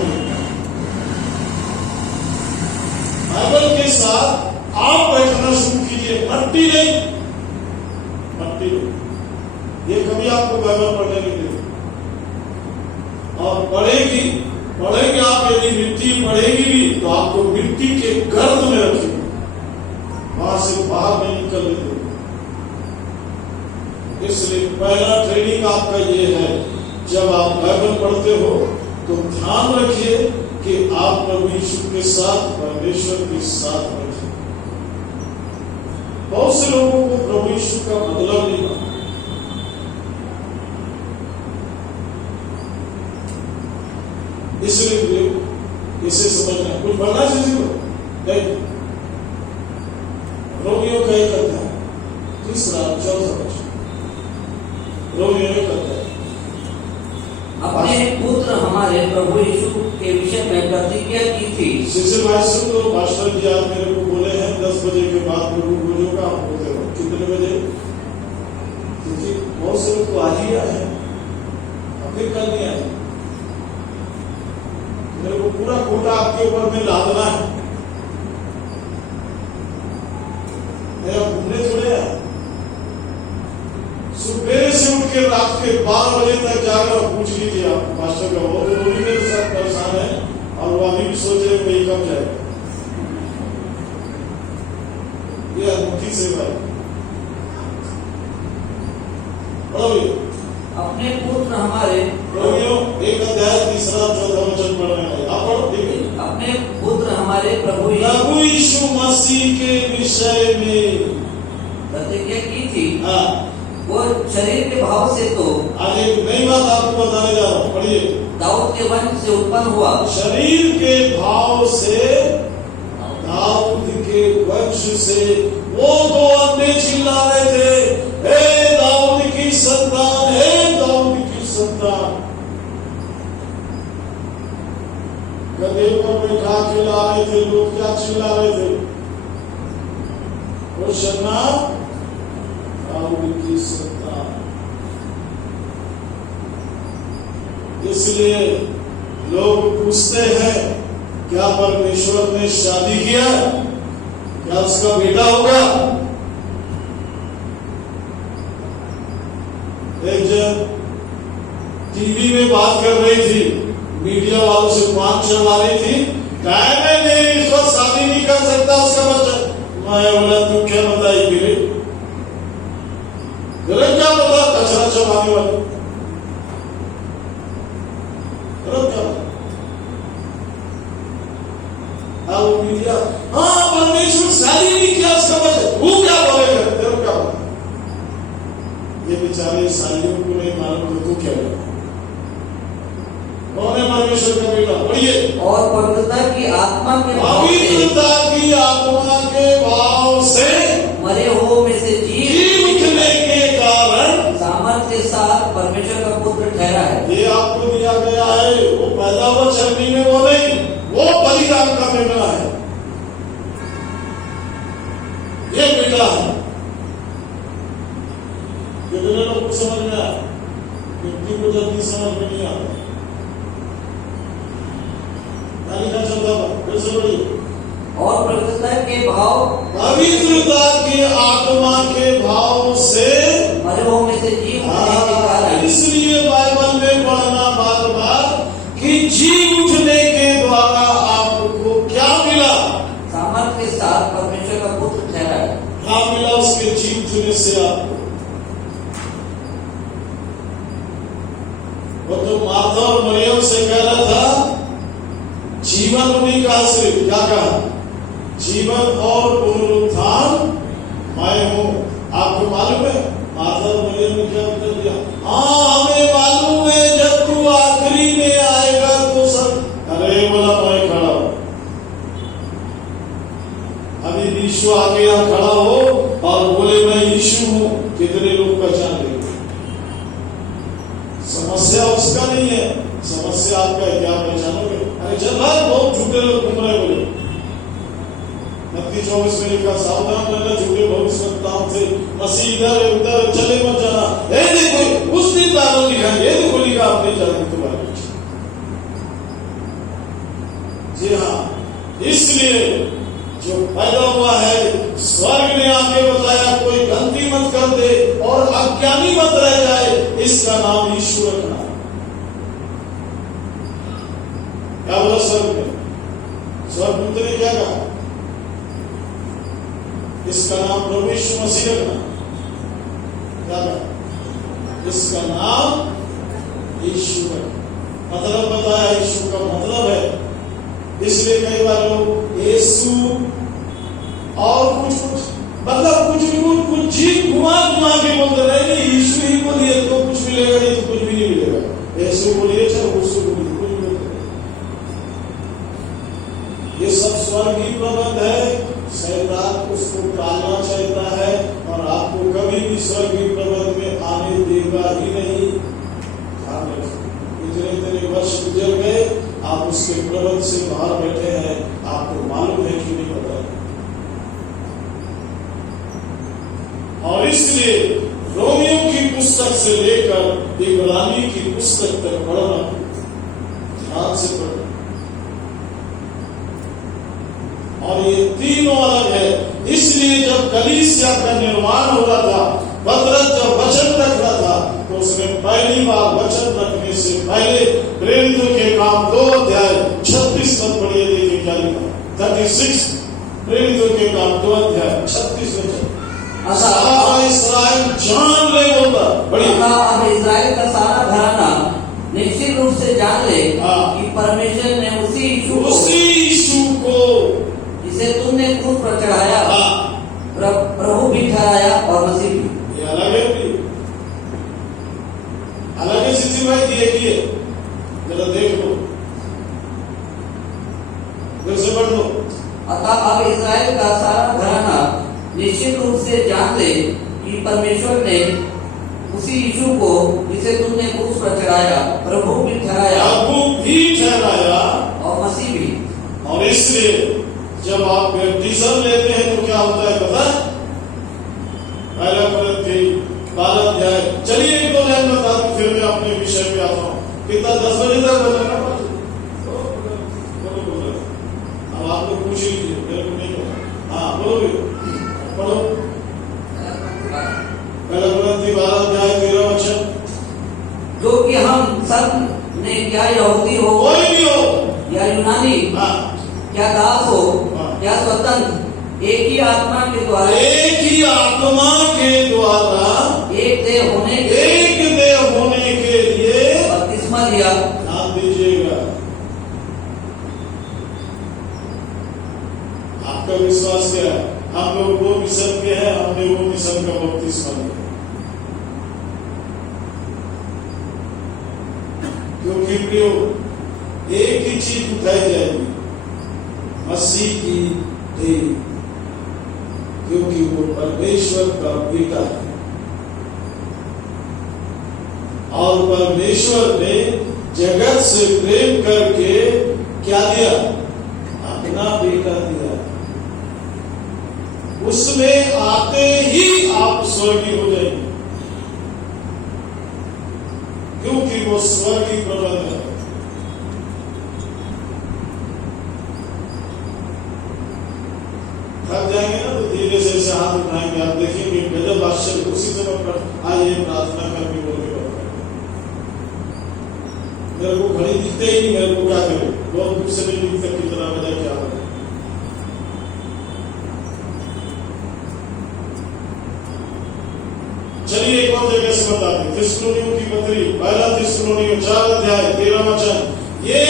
बाइबल के साथ आप बैठना शुरू कीजिए, मट्टी नहीं, मट्टी नहीं। ये कभी आपको बाइबल पढ़ने नहीं देगी, और पढ़ेंगे आप। यदि मिट्टी पढ़ेगी भी तो आपको मिट्टी के गर्द में रखेगी, वहां से बाहर नहीं निकलने देगी। इसलिए पहला ट्रेनिंग आपका ये है जब आप बाइबल पढ़ते हो तो ध्यान रखिए कि आप प्रभु यीशु के साथ, परमेश्वर के साथ रखिए। बहुत से लोगों को प्रभु यीशु का मतलब नहीं मालूम। इसलिए इसे समझना है। कुछ बढ़ना चाहिए नहीं। रोमियो का एक अध्याय, तीसरा चौथा वचन। रोमियो एक अध्याय। अपने पुत्र हमारे प्रभु यीशु के विषय में प्रतिज्ञा की थी। शिष्य भाई सुन लो, मास्टर जी आज मेरे को बोले हैं 10 बजे के बाद प्रभु बोलेगा। आप बोलते हो कितने बजे? क्योंकि बहुत से लोग तो आज ही आए हैं, फिर कल नहीं आए। मेरे को पूरा कोटा आपके ऊपर में लादना है। मेरा घूमने थोड़े आया। सुबह से उठ के रात के 12 बजे तक जाकर पूछ लीजिए आप मास्टर का। वो भी मेरे साथ परेशान है और वो अभी भी सोच रहे वही कब जाएगा। ये अनूठी सेवा है। अपने पुत्र हमारे रोमियो एक अध्याय तीसरा चौथा वचन पढ़ रहे हैं। आप पढ़ो। अपने पुत्र हमारे प्रभु यीशु मसीह के विषय में प्रतिज्ञा की थी। हाँ, वो शरीर के भाव से तो आज एक नई बात आपको बताने जा रहा हूँ। पढ़िए। दाऊद के वंश से उत्पन्न हुआ। शरीर के भाव से दाऊद के वंश से वो दो अन्य चिल्ला रहे थे, हे दाऊद की संतान, हे दाऊद की संतान। गधे पर बैठा चिल्ला रहे थे लोग। क्या चिल्ला रहे थे? वो शन्ना दाऊद की संतान। इसलिए लोग पूछते हैं क्या परमेश्वर ने शादी किया? क्या उसका बेटा होगा? एक जन टीवी में बात कर रही थी, मीडिया वालों से बात चलवा रही थी, नहीं इस वक्त शादी नहीं कर सकता उसका बच्चा। मैं बोला तू क्या बताई फिर? गलत क्या पता? कचरा चबाने वाले गलत क्या? मीडिया हाँ परमेश्वर शादी नहीं किया उसका बच्चा। वो क्या बोलेगा? तेरे क्या बोलेगा? ये बेचारे ईसाइयों को नहीं मालूम तो तू क्या बोलेगा? कौन है परमेश्वर का बेटा? पढ़िए। और पवित्रता की आत्मा के भाव से मरे हो में से जी उठने के कारण सामर्थ्य के साथ परमेश्वर का पुत्र ठहरा है। ये आपको दिया गया है। वो पैदा हुआ चरनी में, वो नहीं, वो बलिदान का बेटा है। ये बेटा है। कितने लोग को समझ में आया? कितनी को जल्दी समझ में नहीं आता। लिखा चलता था फिर से बड़ी। और पवित्रता के भाव, पवित्रता की आत्मा के भाव से मरे हो में से जी उठने के कारण। इसलिए बाइबल में पढ़ना बार बार कि जी उठने के द्वारा आपको क्या मिला? सामर्थ्य के साथ परमेश्वर का पुत्र ठहरा है। क्या मिला उसके जी उठने से आपको? वो तो माता और मरियम से कह रहा था जीवन उन्हीं का आश्रित। क्या कहा? जीवन और पुनरुत्थान मैं हूं। आपको मालूम है माता और मरियम ने क्या उत्तर दिया? हाँ हमें मालूम है जब तू आखिरी में आएगा तो सब। अरे बोला मैं खड़ा हूं। अभी यीशु आके यहां खड़ा हो और बोले मैं यीशु हूं, कितने लोग पहचान लेंगे? समस्या उसका नहीं है, समस्या आपका है। क्या पहचानोगे? अरे चल भाई बहुत झूठे लोग घूम रहे बोले। 24 में लिखा सावधान रहना झूठे भविष्यवक्ताओं से, मसीह इधर है उधर चले मत जाना। ये देखो उस दिन बादल लिखा, ये देखो लिखा आपने जाने तुम्हारे पीछे। जी हाँ, इसलिए जो पैदा हुआ है स्वर्ग ने आके बताया कोई गलती मत कर दे और अज्ञानी मत रह जाए, इसका नाम यीशु रखना। क्या बोला स्वर्ग में? स्वर्गदूत ने क्या कहा? इसका नाम प्रभु यीशु मसीह रखना। क्या कहा? इसका नाम यीशु का मतलब बताया, यीशु का मतलब है। इसलिए कई बार लोग यीशु और कुछ कुछ जीव घुमा के बोलते रहे, यीशु ही बोलिए तो कुछ मिलेगा, नहीं तो कुछ भी नहीं मिलेगा। यीशु बोलिए चाहे उसको बोलिए, कुछ मिलेगा। ये सब स्वर्गीय प्रबंध है। शैतान उसको टालना चाहता है और आपको कभी भी स्वर्गीय प्रबंध में आने देगा ही नहीं। ध्यान रखिए, इतने वर्ष गुजर गए, आप उसके प्रबंध से बाहर बैठे हैं, आपको मालूम है कि नहीं पता है। और इसलिए रोमियो की पुस्तक से लेकर इब्रानी की पुस्तक तक पढ़ना, ध्यान से पढ़ना। और ये तीनों अलग है। इसलिए जब कलीसिया का निर्माण हो रहा था, पतरस जब वचन रख रहा था, तो उसने पहली बार वचन रखने से पहले प्रेरितों के काम 2 अध्याय 36 पद पढ़िए, देखिए क्या लिखा। 36 प्रेरितों के काम 2 अध्याय 36 वचन। सारा इस्राएल जान ले बोलता, बढ़िया। अब इस्राएल का सारा घराना निश्चित रूप से जान ले कि परमेश्वर ने उसी यीशु को जिसे तुमने क्रूस पर चढ़ाया, प्रभु भी ठहराया और मसीह भी। ये अलग है, अलग है सिद्धि भाई, देखिए जरा देख लो, फिर से पढ़ लो। अतः अब इस्राएल का सारा घराना निश्चित रूप से जान ले कि परमेश्वर ने उसी यीशु को जिसे तुमने क्रूस पर चढ़ाया, प्रभु भी ठहराया और मसीह भी। और इसलिए जब आप बैप्टिज्म लेते हैं तो क्या होता है पता है? पहला कोरिन्थी 12 अध्याय। चलिए 1-2 लाइन बता दूं, फिर मैं अपने विषय पे आता हूँ। कितना 10 बजे तक बोलेगा? बोलो। अब आप लोग पूछ लीजिए, मेरे को नहीं पता। हाँ बोलो, पढ़ो। पहला कोरिन्थी 12 अध्याय 13 वचन। जो कि हम सब ने, क्या यहूदी हो, कोई भी हो या यूनानी, क्या दास हो, क्या स्वतंत्र, एक ही आत्मा के द्वारा, एक देह होने के लिए बपतिस्मा लिया। ध्यान दीजिएगा, आपका विश्वास क्या है? हम लोग वो मिशन के हैं, हमने वो मिशन का बपतिस्मा लिया। क्योंकि प्रियो, एक ही चीज उठाई जाएगी, मसीह की देह, क्योंकि वो परमेश्वर का बेटा है। और परमेश्वर ने जगत से प्रेम करके क्या दिया? अपना बेटा दिया। उसमें आते ही आप स्वर्गीय हो जाएंगे, क्योंकि वो स्वर्गीय प्रबंध है। थक जाएंगे ना तो धीरे से ऐसे हाथ उठाएंगे, आप देखेंगे गजब आश्चर्य। उसी समय पर आइए प्रार्थना करके बोल के मेरे को घड़ी दिखते ही नहीं, मेरे को क्या करें? बहुत दूर से नहीं दिखता, कितना बजा क्या हो। चलिए एक और जगह से बता दें, थिस्सलुनीयों की पत्री, पहला थिस्सलुनीयों 4 अध्याय 13 वचन। ये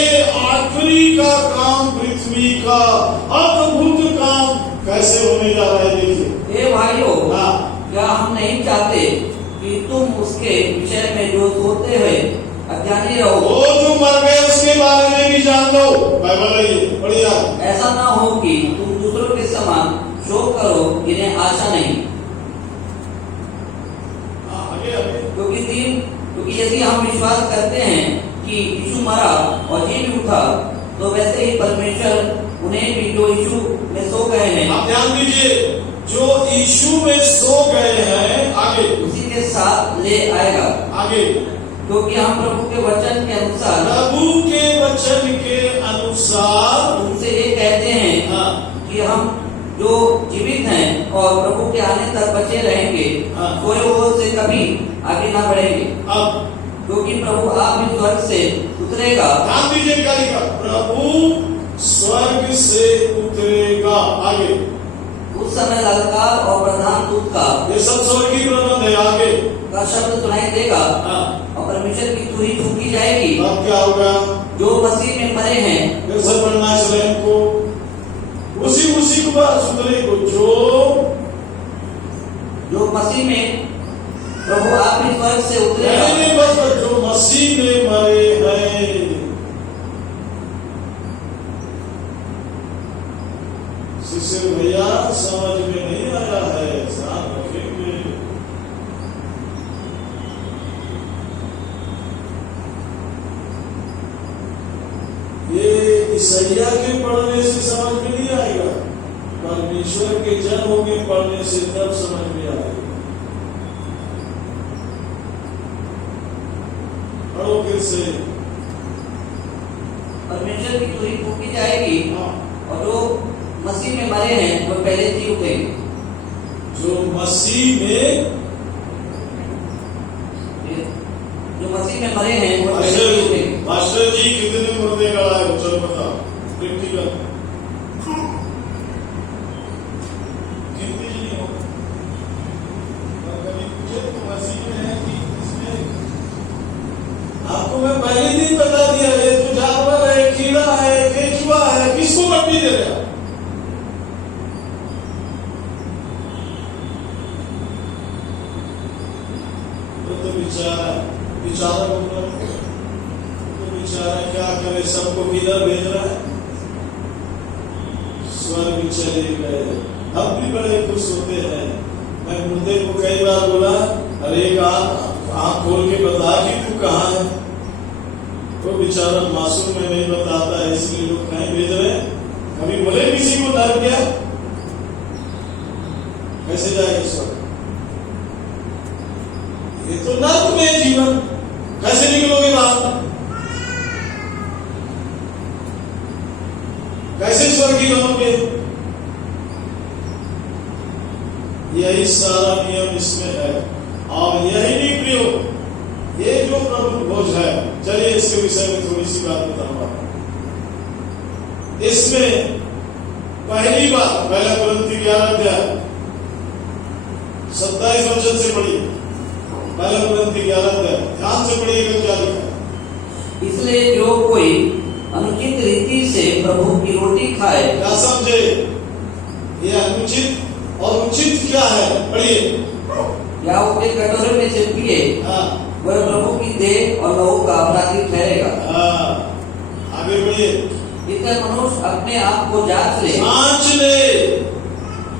आखिरी का काम, पृथ्वी का अद्भुत काम कैसे होने जा रहा है, देखिए। हे भाइयों, क्या हम नहीं चाहते कि तुम उसके विषय में जो सोते हुए अज्ञानी रहो? वो जो मर गए उसके बारे में भी जान लो, बाइबल है ये, बढ़िया। ऐसा ना हो कि तुम दूसरों के समान शोक करो, इन्हें आशा नहीं। क्योंकि यदि हम विश्वास करते हैं कि यीशु मरा और जी भी उठा, तो वैसे ही परमेश्वर उन्हें भी जो यीशु में सो गए हैं, आप ध्यान दीजिए, जो यीशु में सो गए हैं, आगे उसी के साथ ले आएगा। आगे, क्योंकि हम प्रभु के वचन के अनुसार उनसे ये कहते हैं कि हम जो जीवित हैं और प्रभु के आने तक बचे रहेंगे, कोई ओर से कभी आगे ना बढ़ेंगे। अब क्योंकि प्रभु आप भी स्वर्ग से उतरेगा। ध्यान दीजिए क्या लिखा? प्रभु स्वर्ग से उतरेगा। आगे, उस समय ललकार और प्रधान दूत का, ये सब स्वर्गीय प्रबंध है। आगे, का शब्द सुनाई देगा हाँ। और परमेश्वर की तुरी फूकी जाएगी। अब क्या होगा? जो मसीह में मरे हैं, फिर से पढ़ना है इस्राएल को, उसी को बात सुनने को, जो मसीह में प्रभु आप इस वर्ग से उतरेगा। नहीं बस जो मसीह में मरे हैं। शिष्य भैया समझ में नहीं आया है, ध्यान रखेंगे। ये ईसाइया के पढ़ने से समझ में नहीं आएगा, परमेश्वर के जन होंगे पढ़ने से तब समझ में आएगा। पढ़ो फिर से। परमेश्वर की तुरी फूकी जाएगी और जो मसीह में मरे हैं वो पहले जी उठेंगे। जो मसीह में मरे हैं वो पहले जी उठेंगे। मास्टर जी कितने मुर्दे का आए, चलो बताओ प्रैक्टिकल कितनी जी हो? कभी पूछे तो मसीह में है कि इसमें? आपको मैं पहले दिन बता दिया, ये तो जानवर है, कीड़ा है, केचुआ है, किसको मट्टी दे रहा? बेचारा तो बेचारा क्या करे, सबको किधर भेज रहा है? स्वर्ग चले गए। हम भी बड़े खुश होते हैं। मैं मुर्दे को कई बार बोला, अरे एक आँख खोल के बता कि तू कहाँ है। तो बेचारा मासूम में नहीं बताता है, इसलिए लोग कहीं भेज रहे हैं। कभी बोले किसी को डर गया? कैसे जाएगा स्वर्ग? ये तो नर्क में जीवन, कैसे निकलोगे बाहर? कैसे स्वर्गीय बनोगे? यही सारा नियम इसमें है। और यही नहीं प्रियो, ये जो प्रभु भोज है, चलिए इसके विषय में थोड़ी सी बात बताऊंगा। इसमें पहली बात, पहला कुरिन्थी 11 अध्याय 27 वचन से पढ़िए। पहला कुरिन्थी 11 अध्याय ध्यान से पढ़िएगा क्या लिखा है। इसलिए जो कोई अनुचित रीति से प्रभु की रोटी खाए, क्या समझे? ये अनुचित और उचित क्या है? पढ़िए। या उसके कटोरे में से पिए, वह प्रभु की देह और लहू का अपराधी ठहरेगा। आगे बढ़िए। इसलिए मनुष्य अपने आप को जांच ले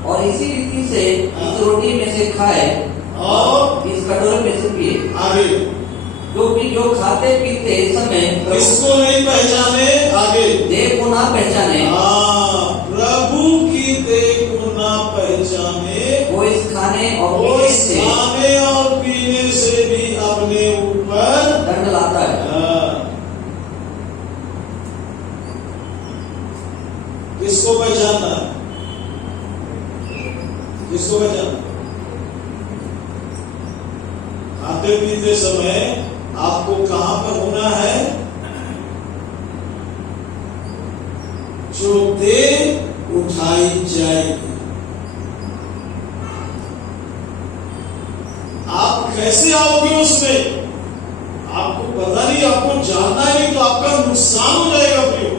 और इसी रीति से इस रोटी में से खाए और इस कटोरे में से पिए। आगे। क्योंकि जो खाते पीते समय इसको नहीं पहचाने, आगे देह को ना पहचाने, प्रभु की देह को ना पहचाने, वो इस खाने और पीने से भी अपने ऊपर दंड लाता है। किसको पहचानना? किसको पहचानना? खाते पीते समय आपको कहां पर होना है? जो देह उठाई जाएगी। आप कैसे आओगे उसमें? आपको पता नहीं, आपको जानना है नहीं तो आपका नुकसान हो जाएगा प्रियो।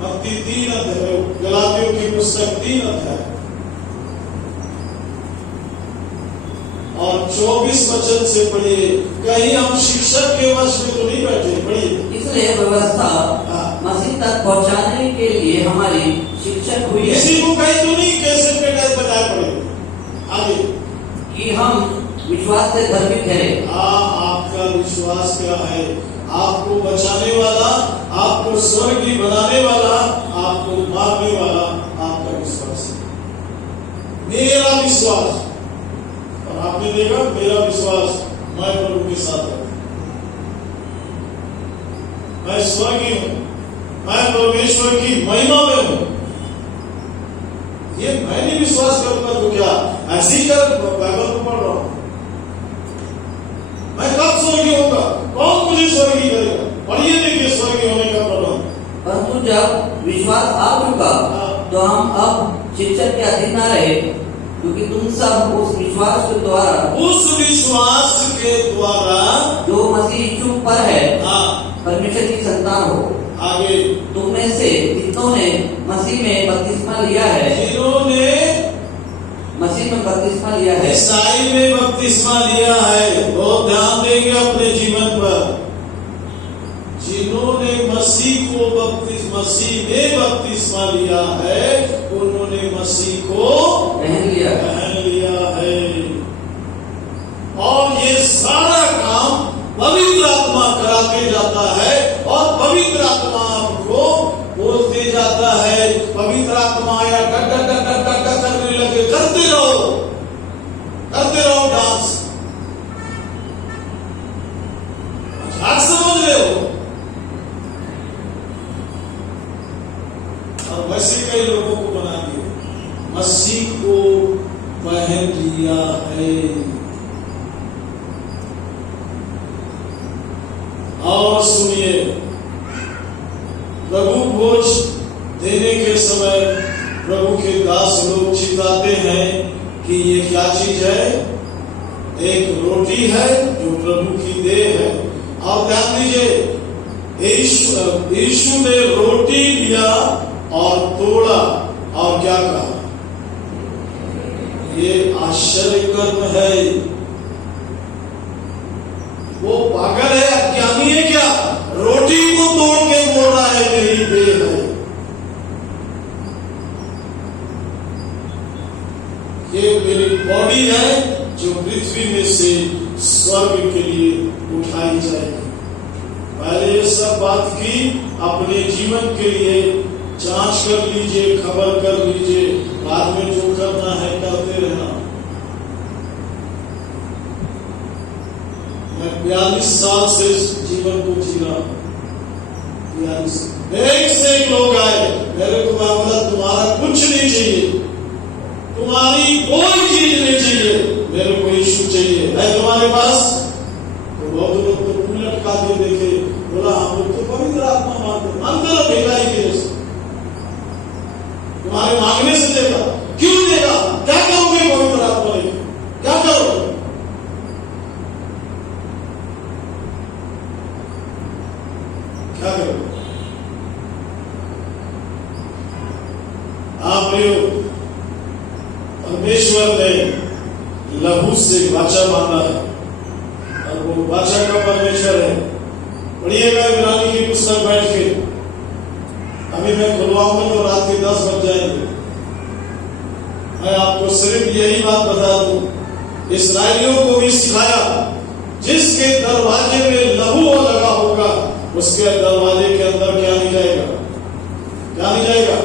मत्ती 3 अध्याय, गलातियों की पुस्तक 3 अध्याय और 24 वचन से पढ़िए। कहीं हम शिक्षक के वश में तो नहीं बैठे, पढ़िए। इसलिए व्यवस्था मसीह तक पहुंचाने के लिए हमारी शिक्षक हुई है। किसी को कहीं तो नहीं कैसे पे कैसे बताया पड़े आगे कि हम विश्वास से धर्मी ठहरे। आपका विश्वास क्या है? आपको बचाने वाला, आपको स्वर्गीय बनाने वाला, आपको मारने वाला आपका विश्वास है। मेरा विश्वास, और आपने देखा मेरा विश्वास, मैं प्रभु के साथ हूं, मैं स्वर्गीय हूं, मैं परमेश्वर की महिमा में हूं। ये मैं नहीं विश्वास करूंगा तो क्या ऐसे ही कर बाइबल को पढ़ रहा हूं? मैं कब स्वर्गीय होगा? कौन मुझे स्वर्गीय करेगा? पढ़िए देखिए स्वर्गीय होने का प्रमाण। परंतु जब विश्वास आ चुका तो हम अब शिक्षक के अधीन न रहे, क्योंकि तुम सब उस विश्वास के द्वारा जो मसीह यीशु पर है परमेश्वर की संतान हो। आगे तुम में से कितनों ने मसीह में बपतिस्मा लिया है, जिन्होंने मसीह में बपतिस्मा लिया है, ईसाई में बपतिस्मा लिया है। बहुत ध्यान देंगे अपने जीवन पर। जिन्होंने मसीह में बपतिस्मा लिया है, उन्होंने मसीह को पहन लिया है। और ये सारा काम पवित्र आत्मा कराते जाता है और पवित्र आत्मा आपको बोलते जाता है। पवित्र आत्मा आया करने लगे, करते रहो डांस। आज समझ रहे हो? और वैसे कई लोगों को बना दिया, मसीह को पहन लिया है। और सुनिए, प्रभु भोज देने के समय प्रभु के दास लोग चिताते हैं कि ये क्या चीज है? एक रोटी है जो प्रभु की देह है। और ध्यान दीजिए, यीशु ने रोटी लिया और तोड़ा और क्या कहा? ये आश्चर्य कर्म है। वो पागल है, अज्ञानी है क्या? रोटी को तोड़ के बोल रहा है मेरी देह है। ये मेरी बॉडी है जो पृथ्वी में से स्वर्ग के लिए उठाई जाएगी। पहले ये सब बात की, अपने जीवन के लिए जांच कर लीजिए, खबर कर लीजिए, बाद में जो करना है करते रहना। मैं 42 साल से इस जीवन को जी रहा हूं। 42 एक से एक लोग आए, मेरे को बोला तुम्हारा कुछ नहीं चाहिए, तुम्हारी कोई चीज नहीं चाहिए, मेरे को यीशु चाहिए है तुम्हारे पास। तो बहुत लोग तो मुंह लटका के देखे, बोला हम लोग तो पवित्र आत्मा मानते लो भेगाई के जैसे। तुम्हारे मांगने से देगा, क्यों देगा? क्या करोगे पवित्र आत्मा लेके? क्या करोगे? क्या करोगे? आप परमेश्वर ने लहू से वाचा बांधा है और वो वाचा का परमेश्वर है। पढ़िएगा इब्रानी की पुस्तक बैठ के। अभी मैं खुलवाऊंगा तो रात के 10 बज जाएंगे। मैं आपको सिर्फ यही बात बता दूं, इस्राएलियों को भी सिखाया, जिसके दरवाजे में लहू लगा होगा उसके दरवाजे के अंदर क्या नहीं जाएगा? क्या नहीं जाएगा?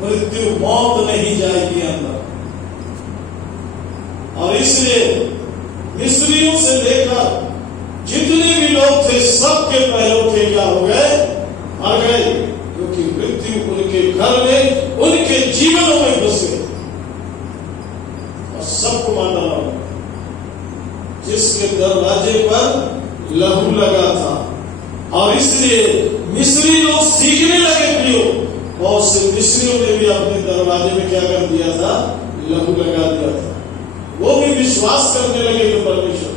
मृत्यु, मौत नहीं जाएगी अंदर। और इसलिए मिस्रियों से लेकर जितने भी लोग थे, सबके पहलों के क्या हो गए? मर गए, क्योंकि मृत्यु उनके घर में, उनके जीवनों में घुस गए और सबको मार डाला। जिसके दरवाजे पर लहू लगा था। और इसलिए मिस्री लोग सीखने लगे प्रियो, बहुत से मिस्रियों ने भी अपने दरवाजे में क्या कर दिया था? लहू लगा दिया था। वो भी विश्वास करने लगे तो परमेश्वर।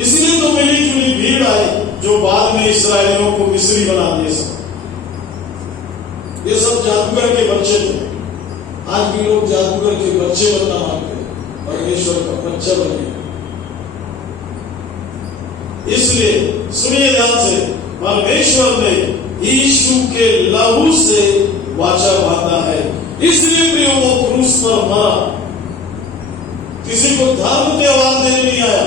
इसलिए तो मिली जुली भीड़ आई जो बाद में इस्राएलियों को मिस्री बना दिए। ये सब जादूगर के बच्चे थे। आज भी लोग जादूगर के बच्चे बनना मांगते हैं, परमेश्वर का बच्चा बने। इसलिए सुनिए ध्यान से, परमेश्वर ने यीशु के लहू से वाचा बांधा है। इसलिए भी वो क्रूस पर मरा। किसी को धर्म त्यौहार देने नहीं आया।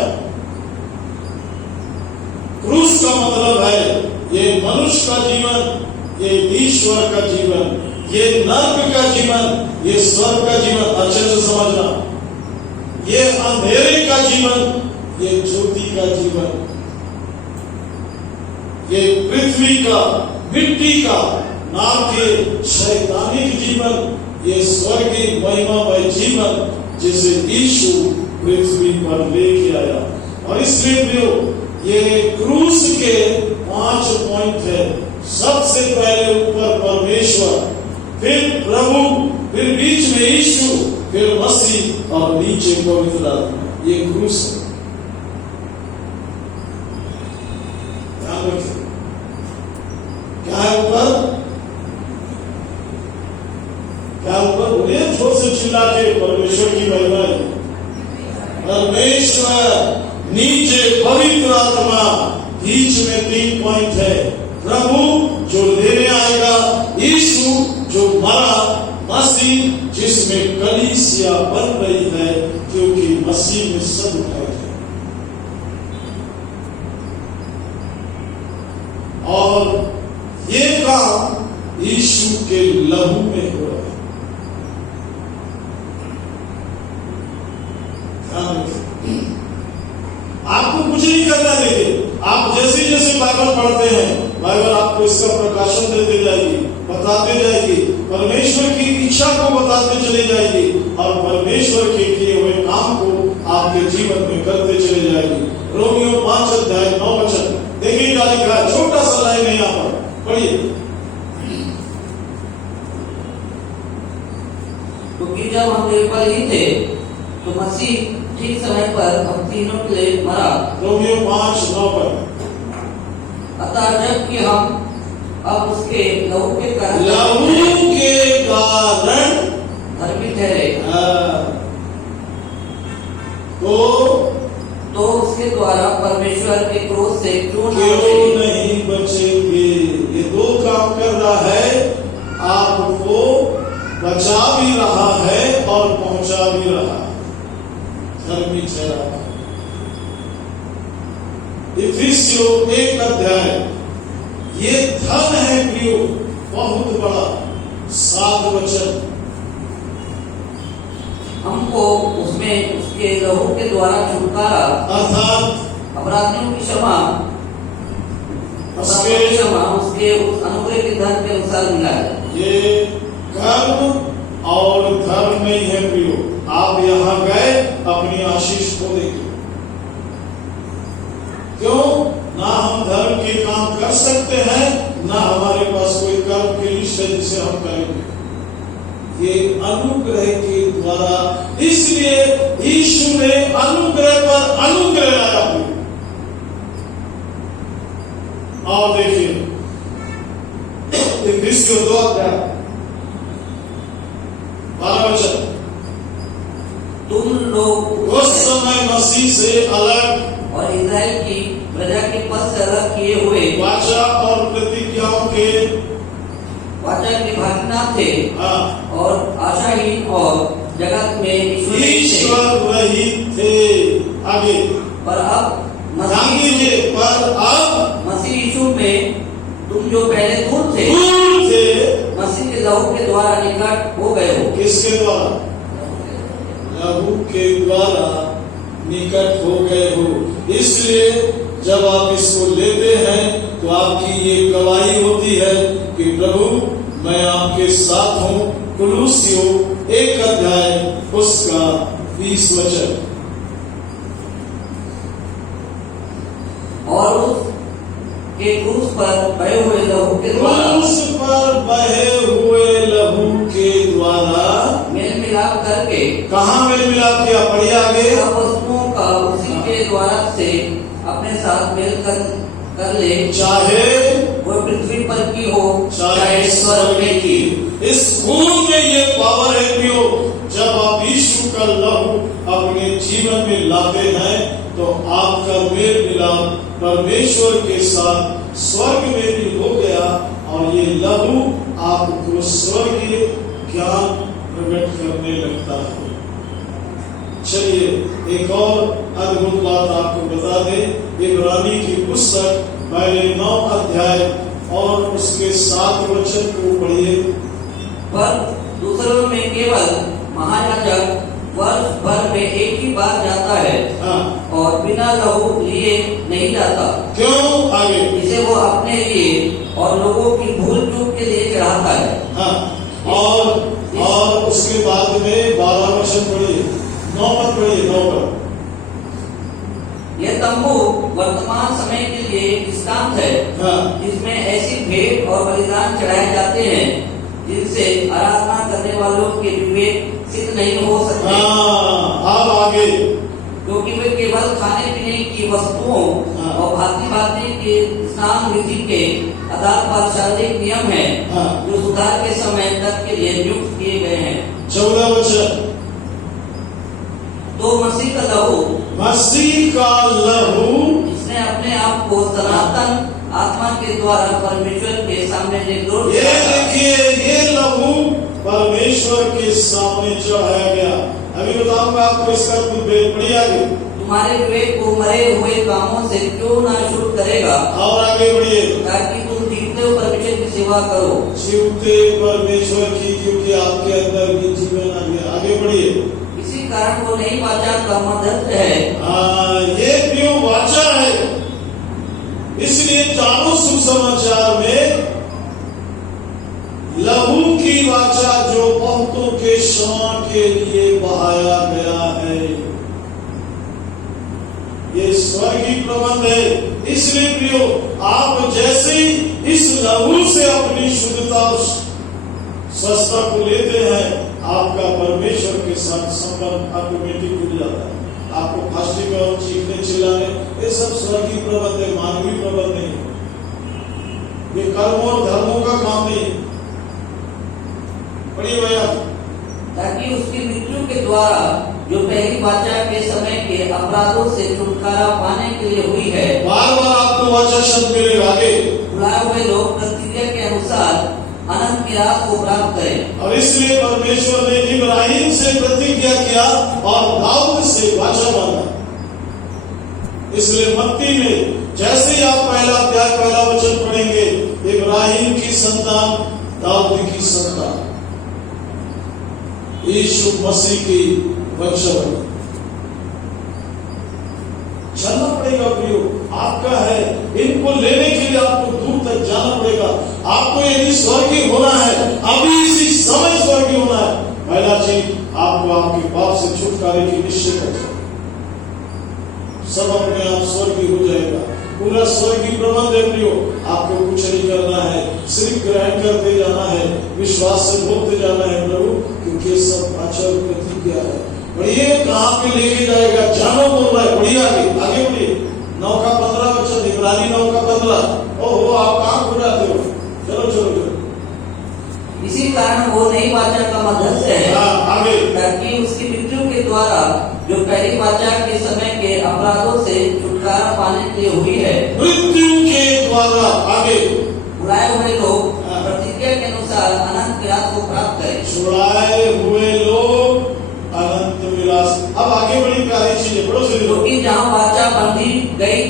क्रूस का मतलब है ये मनुष्य का जीवन, ये ईश्वर का जीवन, ये नर्क का जीवन, ये स्वर्ग का जीवन। अच्छे से समझना, ये अंधेरे का जीवन, ये ज्योति का जीवन, ये पृथ्वी का, मिट्टी का, नाम के शैतानिक जीवन, ये स्वर्गीय महिमामय जीवन जिसे यीशु पृथ्वी पर लेके आया। और इसलिए भी ये क्रूस के 5 पॉइंट है। सबसे पहले ऊपर परमेश्वर, फिर प्रभु, फिर बीच में यीशु, फिर मसीह और नीचे पवित्र आत्मा। ये क्रूस है। ध्यान रखिए, क्या है ऊपर? क्या ऊपर? बोलिए जोर से चिल्ला के, परमेश्वर की महिमा है। परमेश्वर, नीचे पवित्र आत्मा, बीच में 3 पॉइंट है। प्रभु जो लेने आएगा, यीशु जो मरा, मसीह जिसमें कलीसिया बन रही है, क्योंकि मसीह में सब है। और ये काम यीशु के लहू में हो रहा है। आपको कुछ नहीं करना। देखिए, आप जैसे जैसे बाइबल पढ़ते हैं, बाइबल आपको इसका प्रकाशन देते जाएगी, बताते जाएगी, परमेश्वर की इच्छा को बताते चले जाएगी और परमेश्वर के किए हुए काम को आपके जीवन में करते चले जाएगी। रोमियो 5 अध्याय 9 वचन देखिए क्या लिखा है। छोटा सा लाइन है, यहाँ पर पढ़िए। क्योंकि जब हम निर्बल ही थे तो मसीह ठीक समय पर हम तीनों के लिए मरा। रोमियो 5:9 पर। अतः जबकि हम अब उसके लहू के कारण धर्मी ठहरे, तो उसके द्वारा परमेश्वर के क्रोध से क्यों नहीं बचेंगे। ये 2 काम कर रहा है, आपको बचा भी रहा है और पहुंचा भी रहा है। धर्मी ठहरा। इफिसियों 1 अध्याय, ये धन है प्रियो, बहुत बड़ा, 7 वचन। हमको उसमें उसके लहू के द्वारा छुटकारा अर्थात अपराधियों की क्षमा, उसके उस अनुग्रह के धन के अनुसार मिला है। ये कर्म और धर्म नहीं है प्रियो। आप यहाँ गए, अपनी आशीष को देंगे। क्यों? ना हम धर्म के काम कर सकते हैं, ना हमारे पास कोई कर्म की लिस्ट है जिसे हम करेंगे। ये अनुग्रह के द्वारा, इसलिए यीशु ने अनुग्रह पर अनुग्रह लाया। और देखिए, इफिसियों 2 अध्याय 12 वचन। तुम लोग उस समय मसीह से अलग और इस्राएल की प्रजा के पद से अलग किए हुए वाचा और प्रतिज्ञाओं के वाचा के भागना थे, और आशाहीन और जगत में ईश्वर रहित थे। आगे, पर अब मसीह यीशु में तुम जो पहले दूर थे, मसीह के लहू के द्वारा निकट हो गए हो। किसके द्वारा? लहू के द्वारा निकट हो गए हो। इसलिए जब आप इसको लेते हैं तो आपकी ये गवाही होती है कि प्रभु मैं आपके साथ हूं। कुलुस्सियों 1 अध्याय उसका 20 वचन। और उसके क्रूस पर बहे हुए लहू के द्वारा, क्रूस पर बहे हुए लहू के द्वारा मेल मिलाप करके। कहाँ मेल मिलाप किया? पढ़िए आगे। सब वस्तुओं का उसी के द्वारा से अपने साथ मेल कर ले, चाहे वो पृथ्वी पर की हो, चाहे स्वर्ग में की। इस खून में ये पावर है क्यों? जब आप यीशु का लहू अपने जीवन में लाते हैं तो आपका मेल मिलाप परमेश्वर के साथ स्वर्ग में भी हो गया, और ये लहू आपको स्वर्गीय ज्ञान प्रकट करने लगता है। चलिए एक और अद्भुत बात आपको बता दें। इब्रानी की पुस्तक पहले 9 अध्याय और उसके 7 वचन को पढ़िए। पर दूसरों में केवल महायाजक वर्ष भर में एक ही बार जाता है, और बिना लहू लिए नहीं जाता। क्यों? आगे, इसे वो अपने लिए और लोगों की भूल चूक के लिए चढ़ाता है। और उसके बाद में 12 वचन पढ़िए, 9 पर पढ़िए, 9 पर। यह तंबू वर्तमान समय के लिए दृष्टांत है, जिसमें ऐसी भेंट और बलिदान चढ़ाए जाते हैं जिनसे आराधना करने वालों के विवेक सिद्ध नहीं हो सकते। अब आगे, क्योंकि वे केवल खाने पीने की वस्तुओं और भांति भांति के स्नान विधि के आधार पर शारीरिक नियम है जो सुधार के समय तक के लिए नियुक्त किए गए हैं। 14 वचन, तो मसीह का लहू, मसीह का लहू, इसने अपने आप को सनातन आत्मा के द्वारा परमेश्वर के सामने निर्दोष, ये देखिए, ये लहू परमेश्वर के सामने चढ़ाया गया। अभी बताऊंगा आपको इसका कुछ बड़ी आगे। तुम्हारे विवेक को मरे हुए कामों से क्यों ना शुरू करेगा, और आगे बढ़िए, ताकि तुम जीवते हुए परमेश्वर की सेवा करो। जीवते परमेश्वर की, क्योंकि आपके अंदर भी जीवन आ गया। आगे बढ़िए, इसी कारण वो नई वाचा का मदद है। ये क्यों वाचा है? इसलिए जानो सुसमाचार में लहू की वाचा जो बहुतों के क्षमा के लिए बहाया गया है, ये स्वर्गीय प्रबंध है। इसलिए प्रियो, आप जैसे ही इस लहू से अपनी शुद्धता और स्वच्छता को लेते हैं, आपका परमेश्वर के साथ संबंध ऑटोमेटिक जुड़ जाता है। आपको फास्टिंग और चीखने चिल्लाने, ये सब स्वर्गीय प्रबंध है, मानवीय प्रबंध नहीं है। ये कर्मों और धर्मों का काम नहीं है। पढ़िए भैया, ताकि उसकी मृत्यु के द्वारा जो पहली वाचा के समय के अपराधों से छुटकारा पाने के लिए हुई है। बार बार आपको वाचा शब्द मिलेगा आगे। बुलाए हुए लोग प्रतिज्ञा के अनुसार अनंत मिरास को प्राप्त करें। और इसलिए परमेश्वर ने इब्राहिम से प्रतिज्ञा किया और दाऊद से वाचा बांधा। इसलिए मत्ती में जैसे ही आप पहला अध्याय पहला वचन पढ़ेंगे, इब्राहिम की संतान, दाऊद की संतान, यीशु मसीह की वंशवली। चलना पड़ेगा प्रियो, आपका है। इनको लेने के लिए आपको दूर तक जाना पड़ेगा। आपको यदि स्वर्गीय होना है, अभी इसी समय स्वर्गीय होना है, पहला चीज आपको आपके पाप से छुटकारे की निश्चय कर, सब अपने आप स्वर्गीय हो जाएगा। पूरा स्वर्गीय प्रबंध है प्रियो। आपको कुछ नहीं करना है, सिर्फ ग्रहण करते जाना है, विश्वास से बोलते जाना है प्रभु, क्योंकि सब अचल प्रतिज्ञा है। बढ़िए, कहाँ पे लेके जाएगा? जानो बोल रहा है। बढ़िया, आगे बढ़िए। 9 का 15 वचन, इब्रानी 9 का 15। ओहो, आप कहाँ खो जाते हो? चलो चलो चलो। इसी कारण वो नई वाचा का मध्यस्थ है, आगे, ताकि उसकी मृत्यु के द्वारा जो पहली वाचा के समय के अपराधों से छुटकारा पाने के लिए हुई है। मृत्यु के द्वारा, आगे, बुलाए हुए लोग प्रतिज्ञा के अनुसार अनंत मिरास को प्राप्त करें। छुड़ाए हुए लोग अनंत मिरास। अब आगे बड़ी प्यारी चीजें पढ़ो से, क्योंकि जहाँ वाचा बांधी गई,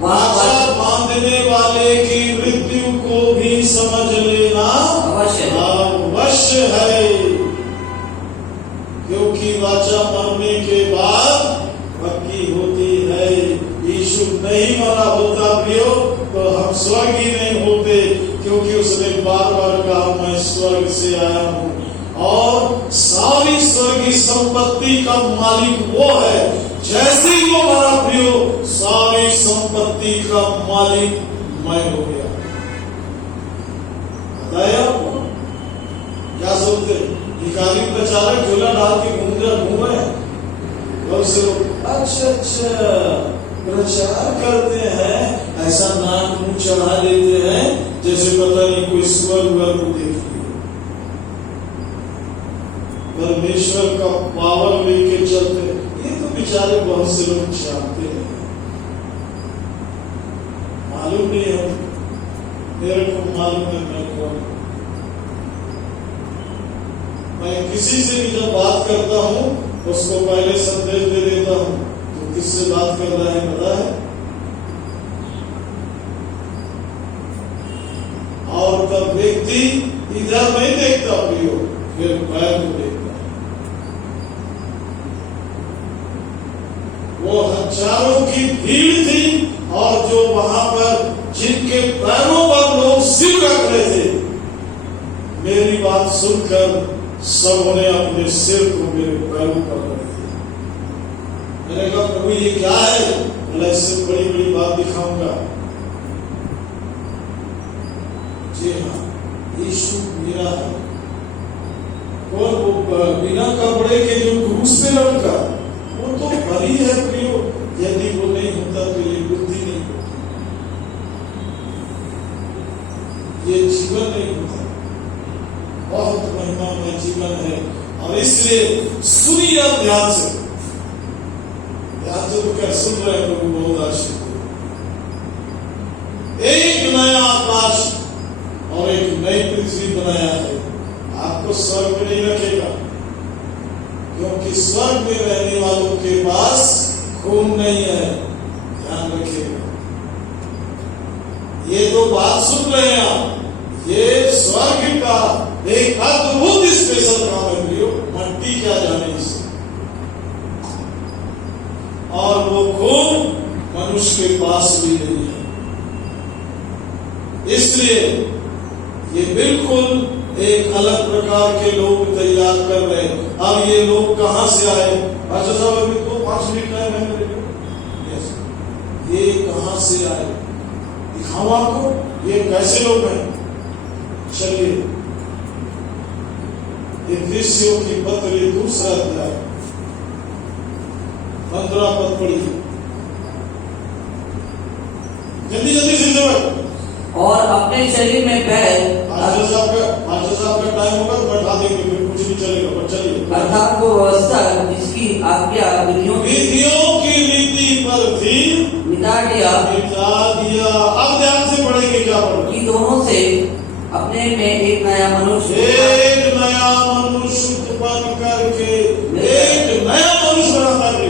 वाचा बांधने वाले की मृत्यु को भी समझ लेना अवश्य है, क्योंकि वाचा मरने के बाद पक्की होती है। यीशु नहीं मरा होता प्रियो, तो हम स्वर्गीय नहीं होते, क्योंकि उसने बार बार कहा, मैं स्वर्ग से आया हूँ और सारी स्वर्गीय संपत्ति का मालिक वो है। जैसे ही वो मरा प्रियो, सारी संपत्ति का मालिक मैं हो गया। बताया आपको? क्या सोचते? भिखारी प्रचारक झोला डाल के घूम रहे हैं, और से लोग अच्छा प्रचार करते हैं, ऐसा नाक मुंह चढ़ा लेते हैं जैसे पता नहीं कोई स्वर्ग को देख लिया। परमेश्वर का पावर लेके चलते, ये तो बेचारे बहुत से लोग जानते हैं, मालूम नहीं है। मेरे को मालूम है मैं कौन। मैं किसी से भी जब बात करता हूँ, उसको पहले संदेश दे देता हूँ, तो किससे बात कर रहा है पता है? और तब व्यक्ति इधर नहीं देखता प्रियो, फिर पैर को देखता है। वो हजारों की भीड़ थी, और जो वहां पर जिनके पैरों पर लोग सिर रख रहे थे, मेरी बात सुनकर सबों ने अपने सिर को मेरे पैरों पर रख दिया। मैंने कहा, प्रभु ये क्या है? बोला, इससे बड़ी बड़ी बात दिखाऊंगा। जी हाँ, यीशु मेरा है, और वो बिना कपड़े के जो क्रूस पे लटका, वो तो बलि है प्रियो। यदि वो नहीं होता तो ये बुद्धि नहीं होती, ये जीवन नहीं होता। बहुत महिमामय जीवन है। और इसलिए सुनिए आप ध्यान से, ध्यान से तो क्या सुन रहे हैं, प्रभु बहुत आशीष। एक नया आकाश और एक नई पृथ्वी बनाया है। आपको स्वर्ग में नहीं रखेगा, क्योंकि स्वर्ग में रहने वालों के पास खून नहीं है। ध्यान रखिएगा, ये तो बात सुन रहे हैं आप, ये स्वर्ग का एक अद्भुत स्पेशल काम है प्रियो। मट्टी क्या जाने इसे, और वो खून मनुष्य के पास भी नहीं है। इसलिए ये बिल्कुल एक अलग प्रकार के लोग तैयार कर रहे हैं। अब ये लोग कहां से आए? अच्छा साहब, अभी तो 5 मिनट टाइम है मेरे को। ये कहां से आए दिखाओ आपको, ये कैसे लोग हैं। चलिए, ये दृश्यों की पत्र दूसरा अध्याय 15 पद पढ़िए, जल्दी जल्दी से। और अपने शरीर में बैल, मास्टर साहब का टाइम होगा तो बैठा देंगे, फिर कुछ नहीं चलेगा। पर चलिए, अर्थात वो व्यवस्था जिसकी आज्ञा विधियों की रीति पर भी मिटा दिया। अब ध्यान से पढ़ेंगे, क्या पढ़ेंगे? कि दोनों से अपने में एक नया मनुष्य उत्पन्न करके एक नया मनुष्य बनाता है।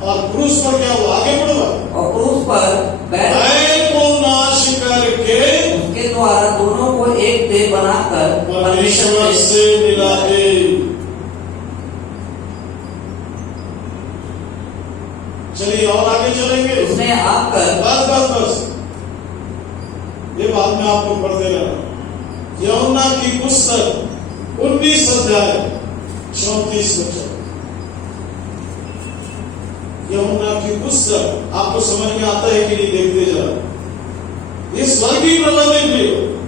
और क्रूस पर क्या हुआ? आगे बढ़ो। और क्रूस पर बैल को नाश करके उसके द्वारा दोनों को एक देह बनाकर परमेश्वर से मिलाए। चलिए और आगे चलेंगे। उसने आकर बस ये बात मैं आपको पढ़ते रहना। यूहन्ना की पुस्तक 19 अध्याय 34 वचन। यूहन्ना की पुस्तक आपको समझ में आता है कि नहीं? देखते जरा। ये स्वर्गीय प्रबंध नहीं है,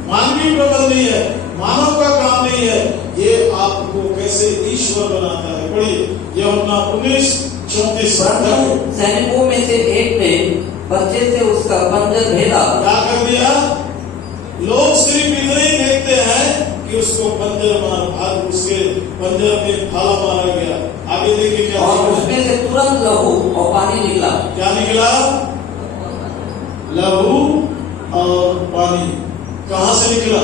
मानवीय प्रबंध नहीं है, मानव का काम नहीं है। ये आपको कैसे ईश्वर बनाता है। पढ़िए यूहन्ना 19:34। सैनिकों में से एक ने बच्चे से उसका पंजर भेदा। क्या कर दिया? लोग सिर्फ इतना ही देखते हैं कि उसको पंजर मार, उसके पंजर में भाला मारा गया। आगे देखिए क्या। और उसमें से तुरंत लहू और पानी निकला। क्या निकला? लहू और पानी। कहां से निकला?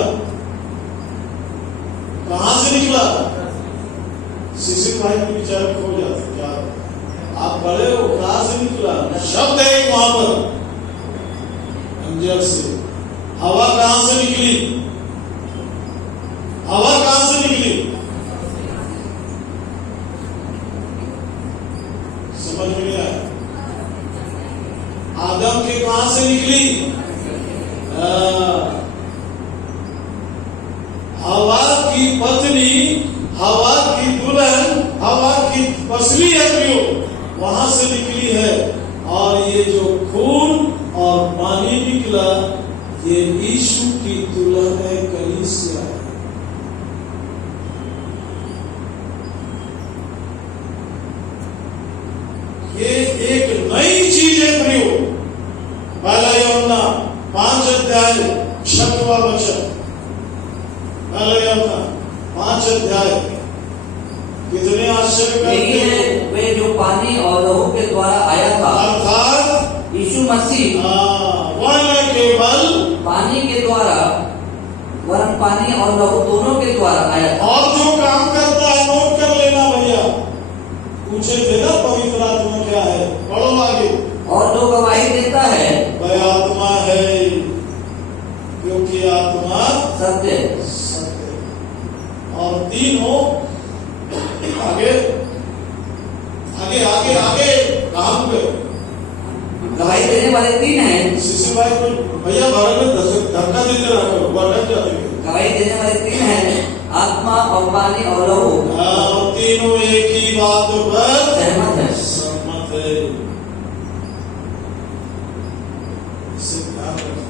कहां से निकला? शिशिर भाई के विचार खो जाते। क्या आप बड़े हो? कहां से निकला? शब्द है एक वहां पर, अंजर से। हवा कहां से निकली? हवा कहां से निकली? समझ में नहीं आया? आदम के कहां से निकली? हवा की पत्नी, हवा की दुल्हन, हवा की पसली है प्रियो, वहां से निकली है। और ये जो खून और पानी निकला, ये यीशु की दुल्हन है, कलीसिया है। ये एक नई चीज है प्रियो। पहला यूहन्ना 5 अध्याय 6वां वचन। पहला यूहन्ना 5 अध्याय। कितने आश्चर्य करते हैं। वे जो पानी और लहू के द्वारा आया था, अर्थात यीशु मसीह वह न केवल पानी के द्वारा वरन पानी और लहू दोनों के द्वारा आया था। और जो काम करता है, नोट कर लेना भैया। पूछे थे ना पवित्र आत्मा क्या है? पढ़ो आगे। और जो गवाही देता है वह आत्मा है, क्योंकि आत्मा सत्य। और तीनों आगे आगे आगे आगे काम पे गवाही देने वाले 3 हैं। शिशु भाई को भैया भारत में धक्का देते रहो, अटक जाते हैं। गवाही देने वाले 3 हैं, आत्मा और पानी और लहू। तीनों एक ही बात पर सहमत है। सहमत है। इसे ध्यान रखो।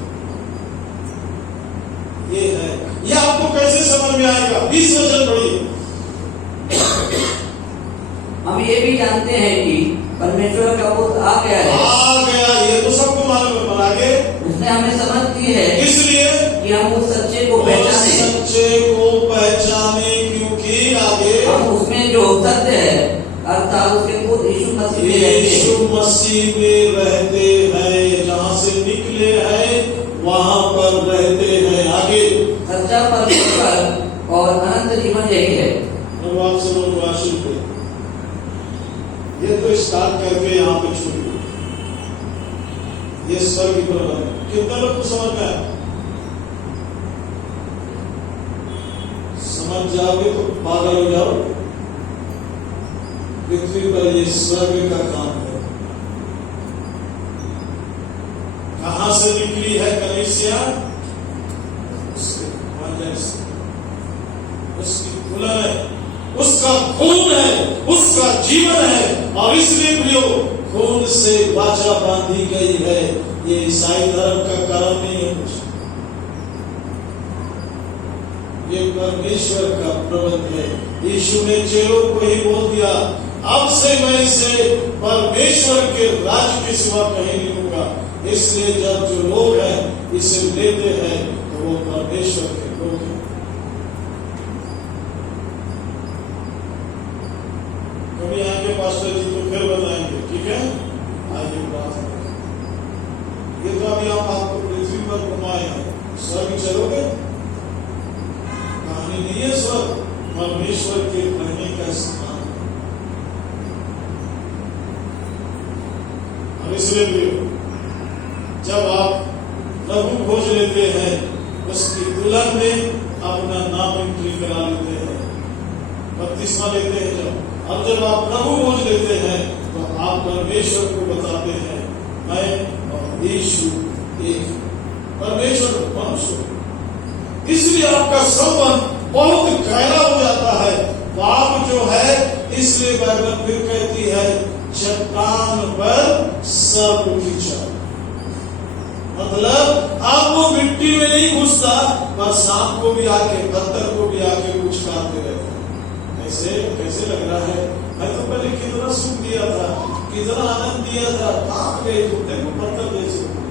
ये भी जानते हैं कि परमेश्वर का पुत्र आ गया है। आ गया, ये तो सबको मालूम है, पर आगे उसने हमें समझ दी है इसलिए कि हम उस सच्चे को उस पहचाने, सच्चे को पहचाने, क्योंकि आगे हम उसमें जो सत्य है अर्थात उसके पुत्र यीशु मसीह में रहते हैं। यीशु मसीह में रहते हैं, जहाँ से निकले हैं वहां पर रहते हैं। आगे सच्चा परमेश्वर और अनंत जीवन यही है। अब आपसे लोग आशीष दे, ये तो स्टार्ट करके यहाँ पे छूट गई, ये स्वर्ग पर बने। कितने लोग को समझ में आया? समझ जाओगे तो पागल हो जाओ। पृथ्वी पर ये स्वर्ग का काम है। कहां से निकली है कलीसिया? उसके वजन से, उसकी दुल्हन है, उसका खून है, उसका जीवन है, और इसलिए प्रियो खून से वाचा बांधी गई है। ये ईसाई धर्म का कर्म नहीं है कुछ, ये परमेश्वर का प्रबंध है। यीशु ने चेलों को ही बोल दिया, अब से मैं इसे परमेश्वर के राज्य के सिवा कहीं नहीं लूंगा। इसलिए जब जो लोग हैं इसे लेते हैं तो वो परमेश्वर के लोग हैं। कभी आएंगे पास्टर जी तो फिर बताएंगे, ठीक है? आइए प्रार्थना। ये तो अभी हम आपको पृथ्वी पर घुमाए हैं, स्वर्ग चलोगे? कहानी नहीं है स्वर्ग, परमेश्वर के रहने का स्थान। और इसलिए भी जब आप प्रभु खोज लेते हैं, उसकी दुल्हन में अपना नाम एंट्री करा लेते हैं, बपतिस्मा लेते हैं जब, अब जब आप प्रभु खोज लेते हैं तो आप परमेश्वर को बताते हैं, मैं और यीशु एक। परमेश्वर मनुष्य, इसलिए आपका संबंध बहुत गहरा हो जाता है। पाप जो है, इसलिए बाइबल फिर कहती है चट्टान पर सब खींचा। मतलब आप वो मिट्टी में नहीं घुसता, पर सांप को भी आके, पत्थर को भी आके कुछ काटते रहते हैं। ऐसे कैसे लग रहा है? मैं तो पहले कितना सुख दिया था, कितना आनंद दिया था, काट गए, कुत्ते को पत्थर दे सकते।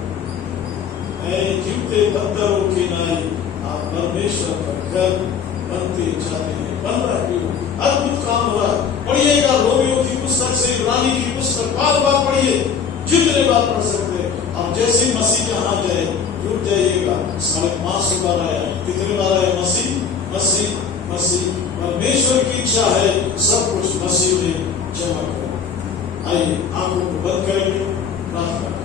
जीवते पत्थरों की नाई आप परमेश्वर का घर बनते जाते हैं, बन रहा है। अद्भुत काम हो रहा है। पढ़िएगा रोमियो की पुस्तक से इब्रानी की पुस्तक, बार बार पढ़िए, जितने बार पढ़ सकते हैं। अब जैसे मसीह जहां जाए जुट जाइएगा। 5.5 बार आया, कितने बार आया? मसीह मसीह मसीह। परमेश्वर की इच्छा है सब कुछ मसीह में जमा करो। आइए आंखों को बंद करेंगे, प्रार्थना।